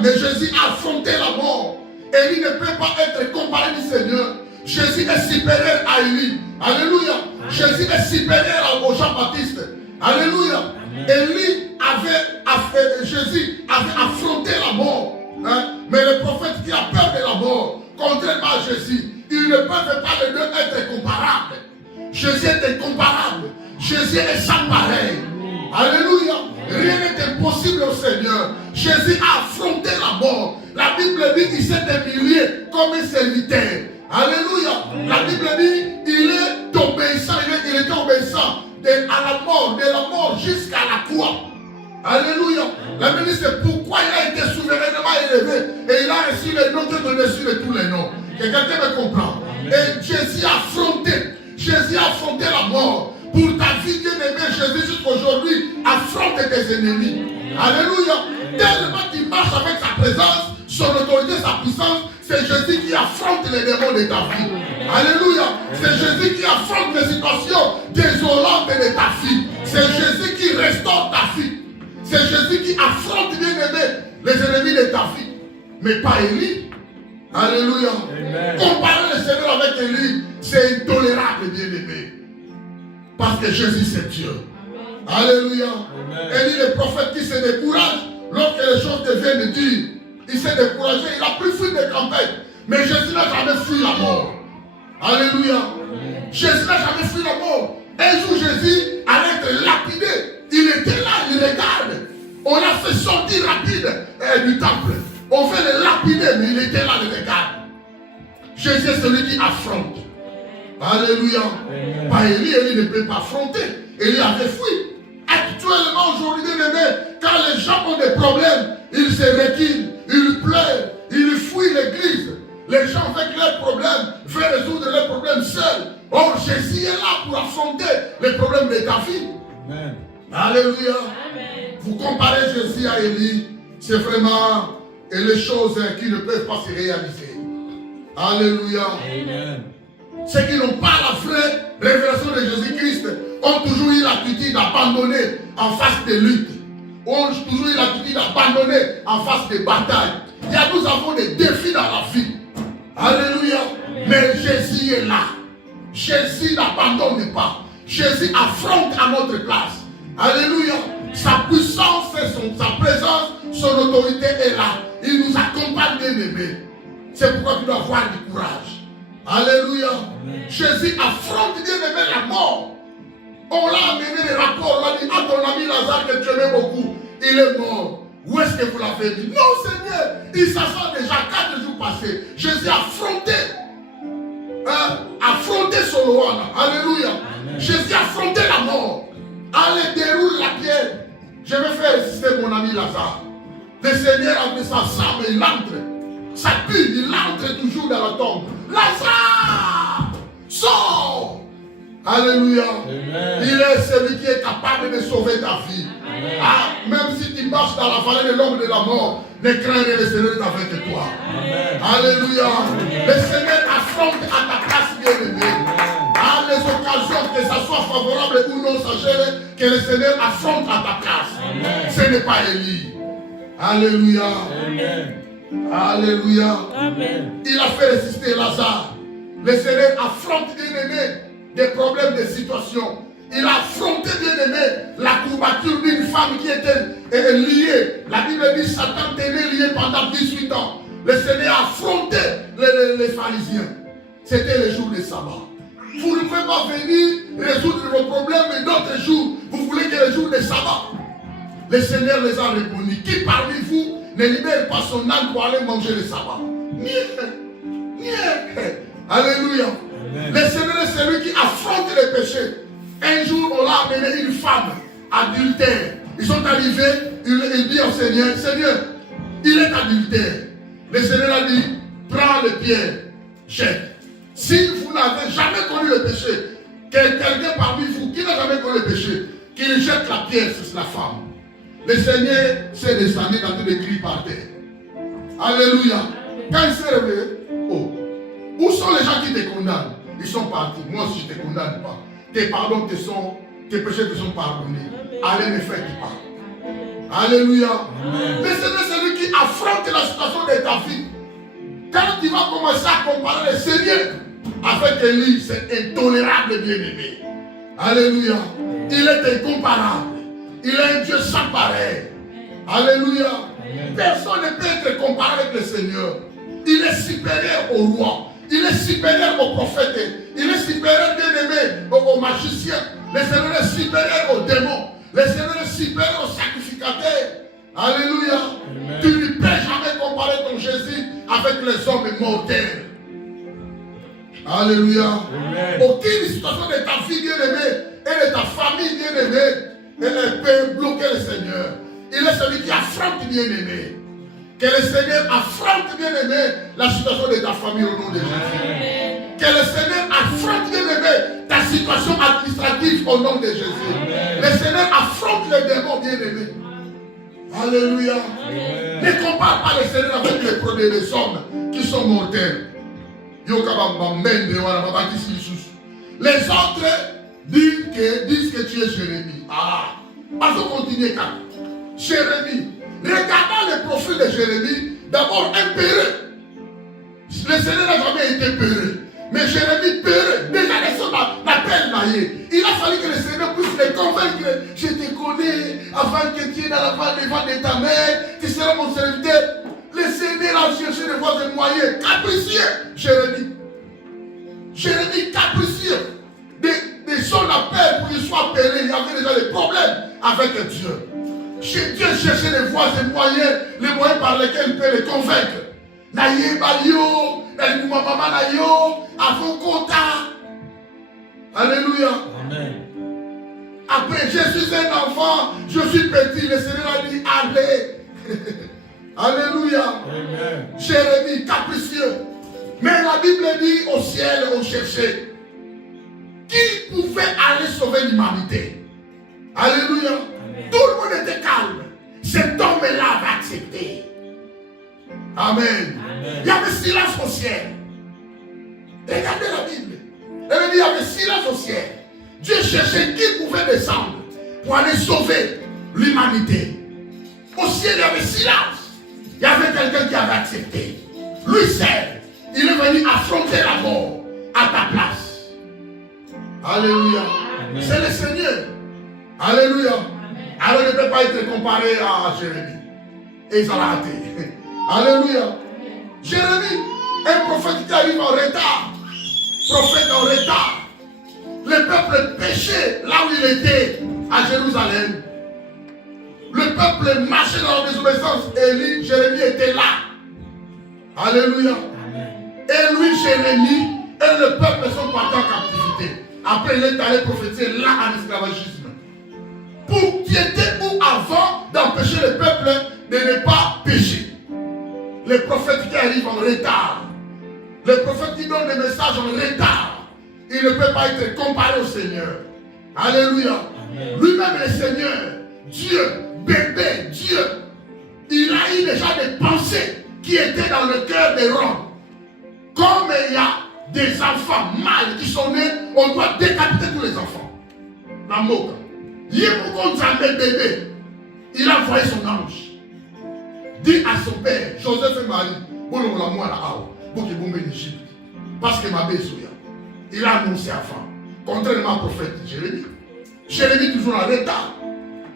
Mais Jésus a affronté la mort. Élie ne peut pas être comparé du Seigneur. Jésus est supérieur à Élie. Alléluia. Amen. Jésus est supérieur au Jean-Baptiste. Alléluia. Jésus avait affronté la mort. Mais le prophète qui a peur de la mort, contrairement à Jésus, ils ne peuvent pas les deux être comparables. Jésus est incomparable. Jésus est sans pareil. Alléluia. Rien n'est impossible au Seigneur. Jésus a affronté la mort. La Bible dit qu'il s'est humilié comme un serviteur. Alléluia. La Bible dit il est obéissant. Il était obéissant à la mort, de la mort jusqu'à la croix. Alléluia. La Bible dit c'est pourquoi il a été souverainement élevé et il a reçu le nom de dessus de tous les noms. Que quelqu'un me comprend. Et Jésus a affronté. Jésus a affronté la mort. Pour ta vie bien-aimée, Jésus jusqu'aujourd'hui affronte tes ennemis. Alléluia. Tellement qu'il marche avec sa présence, son autorité, sa puissance, c'est Jésus qui affronte les démons de ta vie. Alléluia. C'est Jésus qui affronte les situations désolantes de ta vie. C'est Jésus qui restaure ta vie. C'est Jésus qui affronte bien-aimé les ennemis de ta vie. Mais pas Élie. Alléluia. Amen. Comparer le Seigneur avec Élie, c'est intolérable, bien-aimé. Parce que Jésus c'est Dieu. Amen. Alléluia. Élie, le prophète qui se décourage lorsque les choses deviennent dures. Il s'est découragé, il a plus fui des campagnes. Mais Jésus n'a jamais fui la mort. Alléluia. Amen. Jésus n'a jamais fui la mort. Un jour, Jésus allait être lapidé. Il était là, il regarde. On l'a fait sortir rapide du temple. On fait le lapider, mais il était là, il regarde. Jésus est celui qui affronte. Alléluia. Amen. Pas Élie, Élie ne peut pas affronter. Élie avait fui. Actuellement, aujourd'hui, quand les gens ont des problèmes, ils se reculent, ils pleurent, ils fuient l'église. Les gens avec leurs problèmes veulent résoudre leurs problèmes seuls. Or, Jésus est là pour affronter les problèmes de ta vie. Amen. Alléluia. Amen. Vous comparez Jésus à Élie, c'est vraiment les choses qui ne peuvent pas se réaliser. Alléluia. Amen. Ceux qui n'ont pas la vraie révélation de Jésus-Christ ont toujours eu l'attitude d'abandonner en face des luttes. Ont toujours eu l'attitude d'abandonner en face des batailles. Nous avons des défis dans la vie. Alléluia. Mais Jésus est là. Jésus n'abandonne pas. Jésus affronte à notre place. Alléluia. Sa puissance, sa présence, son autorité est là. Il nous accompagne, bien-aimés. C'est pourquoi tu dois avoir du courage. Alléluia. Amen. Jésus affronte, bien-aimé, la mort. On l'a amené les rapports. On l'a dit à ton ami Lazare que tu aimais beaucoup. Il est mort. Où est-ce que vous l'avez dit? Non, Seigneur. Il s'assoit déjà 4 jours passés. Jésus a affronté. Affronté son roi. Alléluia. Amen. Jésus a affronté la mort. Allez, déroule la pierre. Je vais faire résister mon ami Lazare. Le Seigneur a fait sa femme et il entre. Ça pue, il entre toujours dans la tombe. Lazare, sors. Alléluia. Amen. Il est celui qui est capable de sauver ta vie. Même si tu marches dans la vallée de l'ombre de la mort, ne crains rien, le Seigneur est avec toi. Amen. Alléluia. Amen. Le Seigneur affronte à ta place, bien-aimé. À les occasions, que ça soit favorable ou non, sachez que le Seigneur affronte à ta place. Amen. Ce n'est pas Élie. Alléluia. Amen. Alléluia. Amen. Il a fait résister Lazare. Le Seigneur affronte, bien-aimé, des problèmes, des situations. Il a affronté, bien-aimé, la courbature d'une femme qui était liée. La Bible dit Satan était lié pendant 18 ans. Le Seigneur a affronté les pharisiens. C'était le jour de sabbat. Vous ne pouvez pas venir résoudre vos problèmes et d'autres jours, vous voulez que le jour de sabbat. Le Seigneur les a répondu. Qui parmi vous ne libère pas son âme pour aller manger le sabbat? Alléluia. Amen. Le Seigneur est celui qui affronte les péchés. Un jour, on l'a amené une femme adultère. Ils sont arrivés, il dit au Seigneur, Seigneur, il est adultère. Le Seigneur a dit, prends les pierres, jette. Si vous n'avez jamais connu le péché, quelqu'un parmi vous qui n'a jamais connu le péché, qu'il jette la pierre sur la femme. Le Seigneur s'est descendu dans tous les cris par terre. Alléluia. Quand il s'est réveillé, oh, où sont les gens qui te condamnent? Ils sont partis. Moi aussi, je ne te condamne pas. Tes péchés te sont pardonnés. Allez, mes frères qui parlent. Alléluia. Le Seigneur, c'est lui qui affronte la situation de ta vie. Quand tu vas commencer à comparer le Seigneur avec Élie, c'est intolérable, bien-aimé. Alléluia. Il est incomparable. Il est un Dieu sans pareil. Alléluia. Personne ne peut être comparé avec le Seigneur. Il est supérieur au roi. Il est supérieur aux prophètes. Il est supérieur, bien-aimé, aux magiciens. Le Seigneur est supérieur aux démons. Le Seigneur est supérieur aux sacrificateurs. Alléluia. Amen. Tu ne peux jamais comparer ton Jésus avec les hommes mortels. Alléluia. Amen. Aucune situation de ta vie bien-aimée et de ta famille bien-aimée elle ne peut bloquer le Seigneur. Il est celui qui affronte bien-aimé. Que le Seigneur affronte bien-aimé la situation de ta famille au nom de Jésus. Que le Seigneur affronte bien-aimé ta situation administrative au nom de Jésus. Amen. Le Seigneur affronte les démons bien-aimés. Alléluia. Amen. Ne compare pas le Seigneur avec les produits des hommes qui sont mortels. Les autres disent que tu es Jérémie. Ah, pas de continuer car Jérémie. Regardons le profil de Jérémie. D'abord un peureux. Le Seigneur n'a jamais été peureux. Mais Jérémie peureux. Déjà les hommes l'appellent naïe. Il a fallu que le Seigneur puisse les convaincre. Je te connais avant que tu es dans la part devant de ta mère. Tu seras mon serviteur. Le Seigneur a cherché des voies de moyens. Capricieux, Jérémie. Jérémie capricieux. Des gens l'appellent pour qu'il soit appelé. Il y avait déjà des problèmes avec Dieu. Dieu cherchait des voies et moyens, les moyens par lesquels il peut les convaincre. Naïe Balio, Naïe Maman Naïo, Avocota. Alléluia. Amen. Après, je suis un enfant, je suis petit. Le Seigneur a dit, allez. Alléluia. Amen. Jérémie, capricieux. Mais la Bible dit, au ciel, on cherchait. Qui pouvait aller sauver l'humanité? Alléluia. Amen. Tout le monde était calme. Cet homme-là va accepter. Amen. Amen. Il y avait silence au ciel. Regardez la Bible. Elle dit, il y avait silence au ciel. Dieu cherchait qui pouvait descendre pour aller sauver l'humanité. Au ciel, il y avait silence. Il y avait quelqu'un qui avait accepté. Lui seul, il est venu affronter la mort à ta place. Alléluia. Amen. C'est le Seigneur. Alléluia. Amen. Alors il ne peut pas être comparé à Jérémie. Et ça l'a raté. Alléluia. Amen. Jérémie, un prophète qui arrive en retard. Prophète en retard. Le peuple péchait là où il était, à Jérusalem. Le peuple marchait dans la désobéissance. Et Jérémie était là. Alléluia. Amen. Et lui, Jérémie, et le peuple sont partis en captivité. Après, il est allé prophétiser là en esclavagisme. Pour piéter ou avant d'empêcher le peuple de ne pas pécher. Les prophètes qui arrivent en retard. Les prophètes qui donnent des messages en retard. Il ne peut pas être comparé au Seigneur. Alléluia. Amen. Lui-même le Seigneur, Dieu, bébé, Dieu. Il a eu déjà des pensées qui étaient dans le cœur des hommes. Comme il y a des enfants mâles qui sont nés, on doit décapiter tous les enfants. La moque. Il a envoyé son ange. Dit à son père, Joseph et Marie, parce que ma besoin. Il a annoncé avant. Contrairement au prophète Jérémie. Jérémie toujours en retard.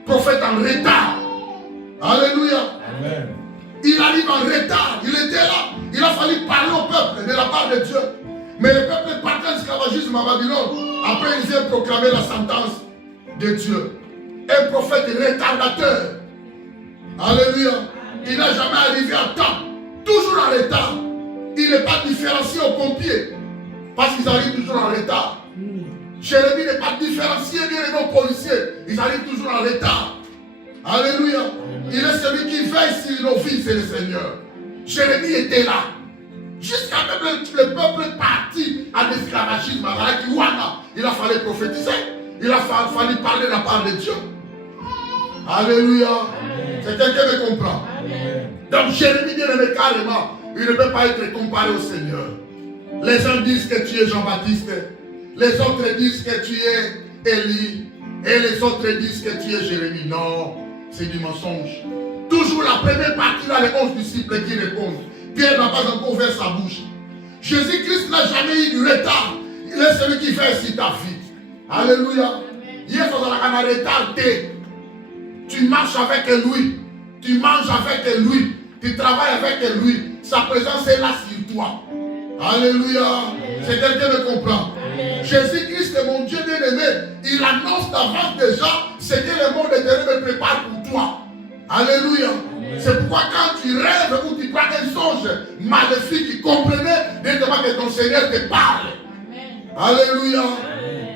Prophète en retard. Alléluia. Amen. Il arrive en retard. Il était là. Il a fallu parler au peuple de la part de Dieu. Mais le peuple est parti en esclavagisme à Babylone. Après, il vient proclamer la sentence de Dieu. Un prophète retardateur. Alléluia. Il n'a jamais arrivé à temps. Toujours en retard. Il n'est pas différencié aux pompiers. Parce qu'ils arrivent toujours en retard. Jérémie n'est pas différencié bien aux policiers. Ils arrivent toujours en retard. Alléluia. Il est celui qui veille sur nos vies, c'est le Seigneur. Jérémie était là. Jusqu'à même le peuple parti en esclavagisme. Il a fallu prophétiser. Il a fallu parler de la part de Dieu. Alléluia. C'est quelqu'un qui me comprend. Donc Jérémie dit carrément, il ne peut pas être comparé au Seigneur. Les gens disent que tu es Jean-Baptiste. Les autres disent que tu es Élie. Et les autres disent que tu es Jérémie. Non, c'est du mensonge. Toujours la première partie, là, les 11 disciples qui répondent. Pierre n'a pas encore ouvert sa bouche. Jésus-Christ n'a jamais eu du retard. Il est celui qui fait ainsi ta vie. Alléluia. Hier, on a retardé. Tu marches avec lui. Tu manges avec lui. Tu travailles avec lui. Sa présence est là sur toi. Alléluia. C'est quelqu'un qui me comprend. Jésus-Christ est mon Dieu bien-aimé. Il annonce d'avance déjà ce que le monde éternel me prépare pour toi. Alléluia. C'est pourquoi quand tu rêves ou tu prends un songe maléfique, tu comprenais directement que ton Seigneur te parle. Alléluia.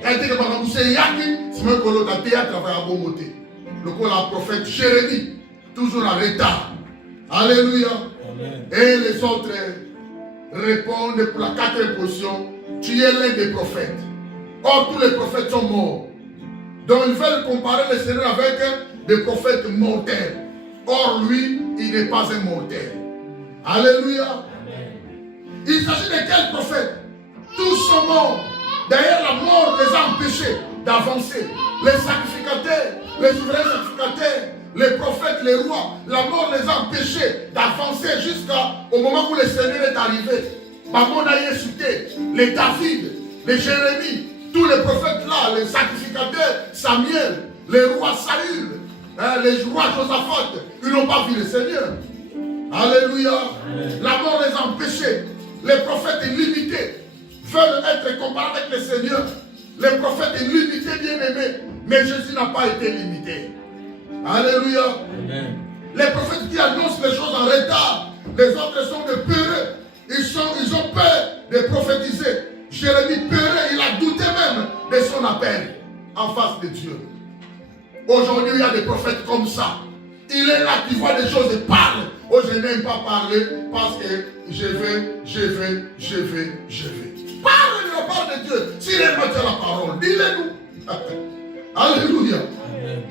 Elle dit que par exemple, c'est Yaki, c'est même que l'autre théâtre travaille à bon côté. Le prophète Jérémie, toujours en retard. Alléluia. Et les autres répondent pour la 4e position, tu es l'un des prophètes. Or, tous les prophètes sont morts. Donc, ils veulent comparer le Seigneur avec des prophètes mortels. Or, lui, il n'est pas un mortel. Alléluia. Il s'agit de quel prophète? Tous sont morts. D'ailleurs, la mort les a empêchés d'avancer. Les sacrificateurs, les souverains sacrificateurs, les prophètes, les rois, la mort les a empêchés d'avancer jusqu'au moment où le Seigneur est arrivé. Maman a insulté les David, les Jérémie, tous les prophètes là, les sacrificateurs, Samuel, les rois Saül, les rois Josaphat, ils n'ont pas vu le Seigneur. Alléluia. La mort les a empêchés. Les prophètes limités veulent être comparés avec le Seigneur. Les prophètes limités, bien-aimés. Mais Jésus n'a pas été limité. Alléluia. Amen. Les prophètes qui annoncent les choses en retard. Les autres sont de peureux. Ils ont peur de prophétiser. Jérémie peurait, il a douté même de son appel en face de Dieu. Aujourd'hui, il y a des prophètes comme ça. Il est là qui voit des choses et parle. Oh, je n'aime pas parler parce que je vais. Parle de la part de Dieu. S'il aime la parole, dis-le-nous. Alléluia. Amen.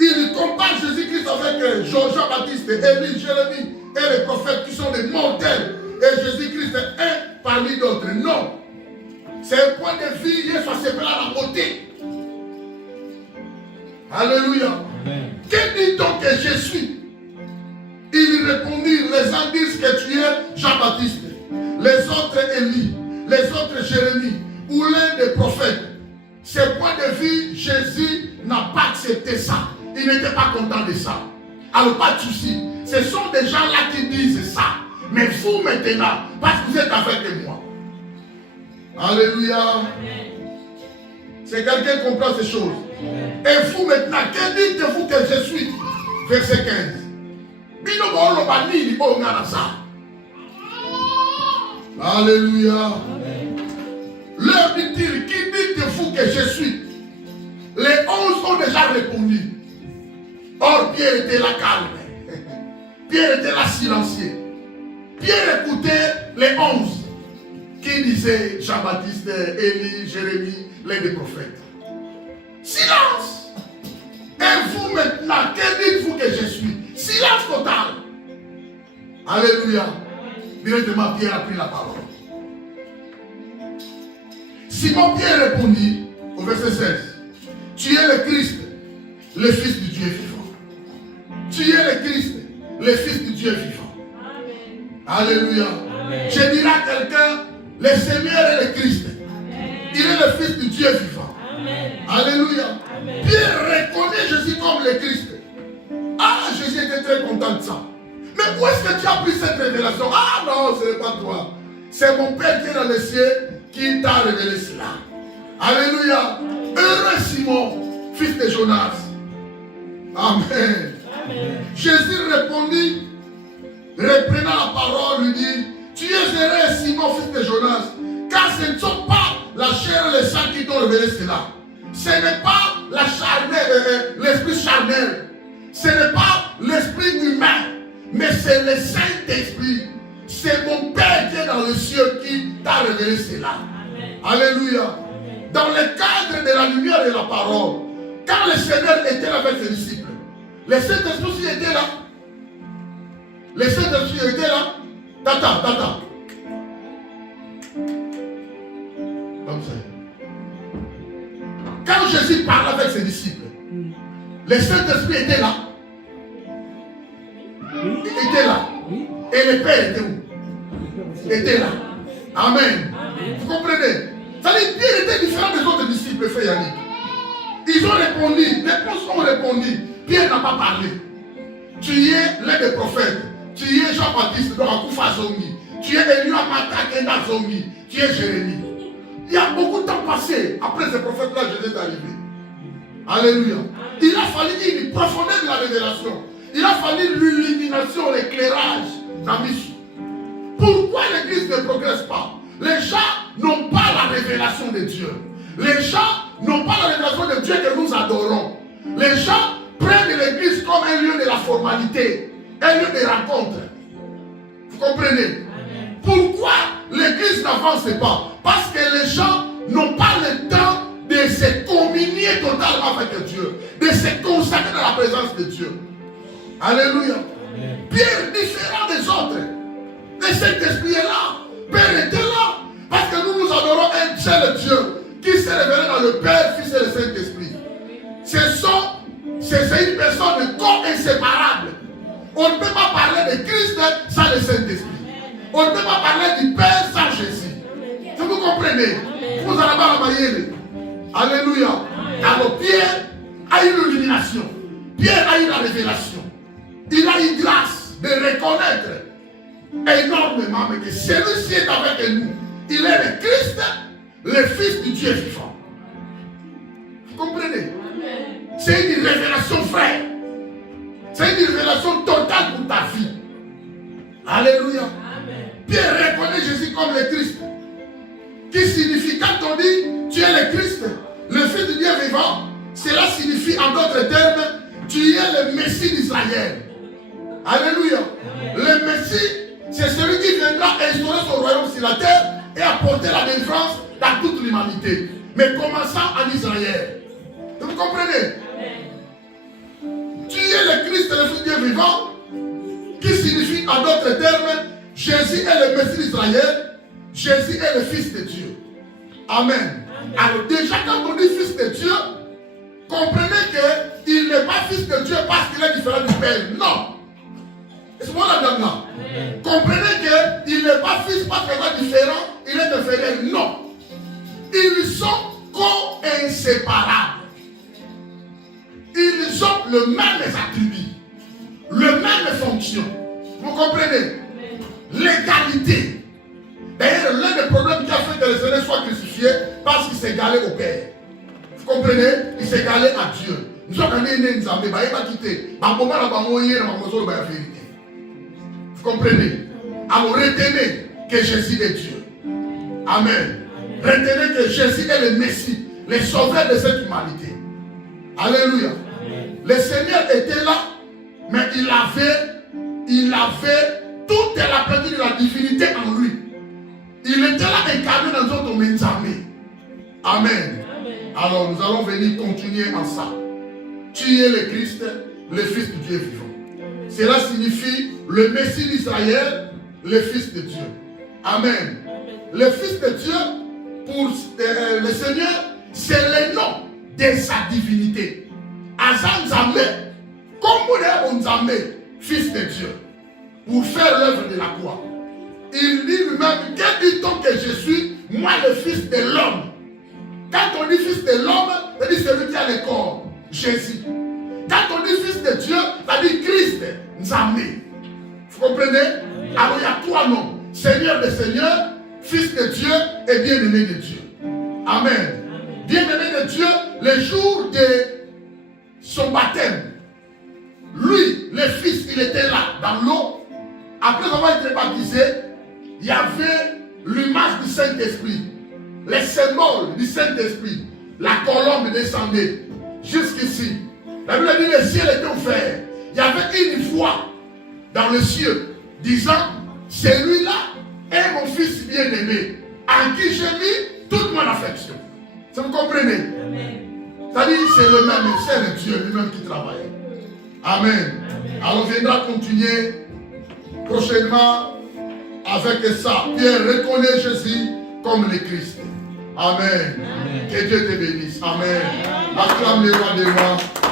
Il compare Jésus-Christ avec Jean-Baptiste, Élie, Jérémie et les prophètes qui sont des mortels. Et Jésus-Christ est un parmi d'autres. Non. C'est un point de vue, il est à la beauté. Alléluia. Amen. Que dit-on que je suis? Il répondit, les uns disent que tu es Jean-Baptiste, les autres Élie, les autres Jérémie, ou l'un des prophètes. Ce point de vue, Jésus n'a pas accepté ça. Il n'était pas content de ça. Alors pas de souci. Ce sont des gens là qui disent ça. Mais vous maintenant, parce que vous êtes avec moi. Alléluia. C'est quelqu'un qui comprend ces choses. Et vous maintenant, que dites-vous que je suis? Verset 15. Alléluia. Leur dit-il, qui dites-vous que je suis? Les 11 ont déjà répondu. Or, Pierre était là calme. Pierre était là silencieux. Pierre écoutait les 11 qui disaient Jean-Baptiste, Élie, Jérémie, l'un des prophètes. Silence. Et vous maintenant, que dites-vous que je suis? Silence total. Alléluia. Directement, Pierre a pris la parole. Simon Pierre répondit au verset 16. Tu es le Christ, le Fils du Dieu vivant. Tu es le Christ, le Fils du Dieu vivant. Amen. Alléluia. Amen. Je dirai à quelqu'un, le Seigneur est le Christ. Amen. Il est le Fils du Dieu vivant. Amen. Alléluia. Amen. Pierre reconnaît Jésus comme le Christ. Ah, Jésus était très content de ça. Mais où est-ce que tu as pris cette révélation? Ah non, ce n'est pas toi. C'est mon Père qui est dans les cieux qui t'a révélé cela. Alléluia. Heureux Simon, fils de Jonas. Amen. Amen. Jésus répondit, reprenant la parole, lui dit, tu es heureux Simon, fils de Jonas, car ce ne sont pas la chair et le sang qui t'ont révélé cela. Ce n'est pas la charnelle, l'esprit charnel. Ce n'est pas l'esprit humain, mais c'est le Saint-Esprit. C'est mon Père qui est dans le ciel qui t'a révélé cela. Amen. Alléluia. Amen. dans le cadre de la lumière et de la parole, quand le Seigneur était là avec ses disciples, le Saint-Esprit aussi était là. Le Saint-Esprit était là. Tata. Comme ça. Quand Jésus parlait avec ses disciples, le Saint-Esprit était là. Il était là. Et le Père était où? Était là. Amen. Vous comprenez? Ça veut dire Pierre était différent des autres disciples, frère Yannick. Ils ont répondu, les prophètes ont répondu. Pierre n'a pas parlé. Tu es l'un des prophètes. Tu es Jean-Baptiste, donc Akoufa Zongi. Tu es Elias Matakenda Zongi. Tu es Jérémie. Il y a beaucoup de temps passé après ce prophète-là, Jésus est arrivé. Alléluia. Il a fallu une profondeur de la révélation. Il a fallu l'illumination, l'éclairage. Pourquoi l'Église ne progresse pas? Les gens n'ont pas la révélation de Dieu. Les gens n'ont pas la révélation de Dieu que nous adorons. Les gens prennent l'Église comme un lieu de la formalité, un lieu de rencontre. Vous comprenez? Amen. Pourquoi l'Église n'avance pas? Parce que les gens n'ont pas le temps de se communier totalement avec Dieu, de se consacrer dans la présence de Dieu. Alléluia. Amen. Pierre, différent des autres. Le Saint-Esprit est là. Père était là. Parce que nous adorons un seul Dieu qui s'est révélé dans le Père, Fils et le Saint-Esprit. C'est une personne co-inséparable. On ne peut pas parler de Christ sans le Saint-Esprit. On ne peut pas parler du Père sans Jésus. Si vous comprenez, vous allez pas la mailler. Alléluia. Alors Pierre a eu l'illumination. Pierre a eu la révélation. Il a eu grâce de reconnaître énormément que celui-ci est avec nous. Il est le Christ, le Fils du Dieu vivant. Vous comprenez? C'est une révélation frère. C'est une révélation totale pour ta vie. Alléluia. Amen. Pierre reconnaît Jésus comme le Christ. Qui signifie, quand on dit tu es le Christ, le Fils du Dieu vivant, cela signifie en d'autres termes, tu es le Messie d'Israël. Alléluia. Amen. Le Messie, c'est celui qui viendra instaurer son royaume sur la terre et apporter la délivrance dans toute l'humanité. Mais commençant en Israël. Vous comprenez? Amen. Tu es le Christ, le Fils de Dieu vivant, qui signifie en d'autres termes, Jésus est le Messie d'Israël, Jésus est le Fils de Dieu. Amen. Amen. Alors déjà quand on dit Fils de Dieu, comprenez qu'il n'est pas Fils de Dieu parce qu'il est différent du Père. Non. C'est moi la dame là. Comprenez qu'il n'est pas fils parce qu'il est différent, il est inférieur. Non. Ils sont co-inséparables. Ils ont le même attribut, le même fonction. Vous comprenez? L'égalité. D'ailleurs, l'un des problèmes qui a fait que le Seigneur soit crucifié, parce qu'il s'égalait au Père. Vous comprenez? Il s'égalait à Dieu. Nous sommes allés dans les armées, il va quitter. Vous comprenez? Alors retenez que Jésus est Dieu. Amen. Retenez que Jésus est le Messie, le sauveur de cette humanité. Alléluia. Amen. Le Seigneur était là, mais il avait toute la partie de la divinité en lui. Il était là incarné dans notre Amen. Amen. Alors nous allons venir continuer en ça. Tu es le Christ, le Fils de Dieu vivant. Cela signifie le Messie d'Israël, le Fils de Dieu. Amen. Le Fils de Dieu, pour le Seigneur, c'est le nom de sa divinité. Azan Zambé, comme on Zambé, Fils de Dieu, pour faire l'œuvre de la croix. Il dit lui-même, que dit-on que je suis, moi le Fils de l'homme? Quand on dit Fils de l'homme, ça dit celui qui a le corps, Jésus. Quand on dit Fils de Dieu, ça dit Christ, Nzamé. Vous comprenez? Alors il y a trois noms. Seigneur de Seigneur, Fils de Dieu et bien-aimé de Dieu. Amen. Bien-aimé de Dieu, le jour de son baptême, lui, le Fils, il était là, dans l'eau. Après avoir été baptisé, il y avait l'image du Saint-Esprit, les symboles du Saint-Esprit. La colombe descendait jusqu'ici. La Bible dit que le ciel était ouvert. Il y avait une voix dans le ciel disant, celui-là est mon Fils bien-aimé, en qui j'ai mis toute mon affection. Ça vous comprenez? C'est-à-dire c'est le même, c'est le Dieu lui-même qui travaille. Amen. Alors on viendra continuer prochainement avec ça. Pierre reconnaît Jésus comme le Christ. Amen. Que Dieu te bénisse. Amen. Acclame le roi des rois.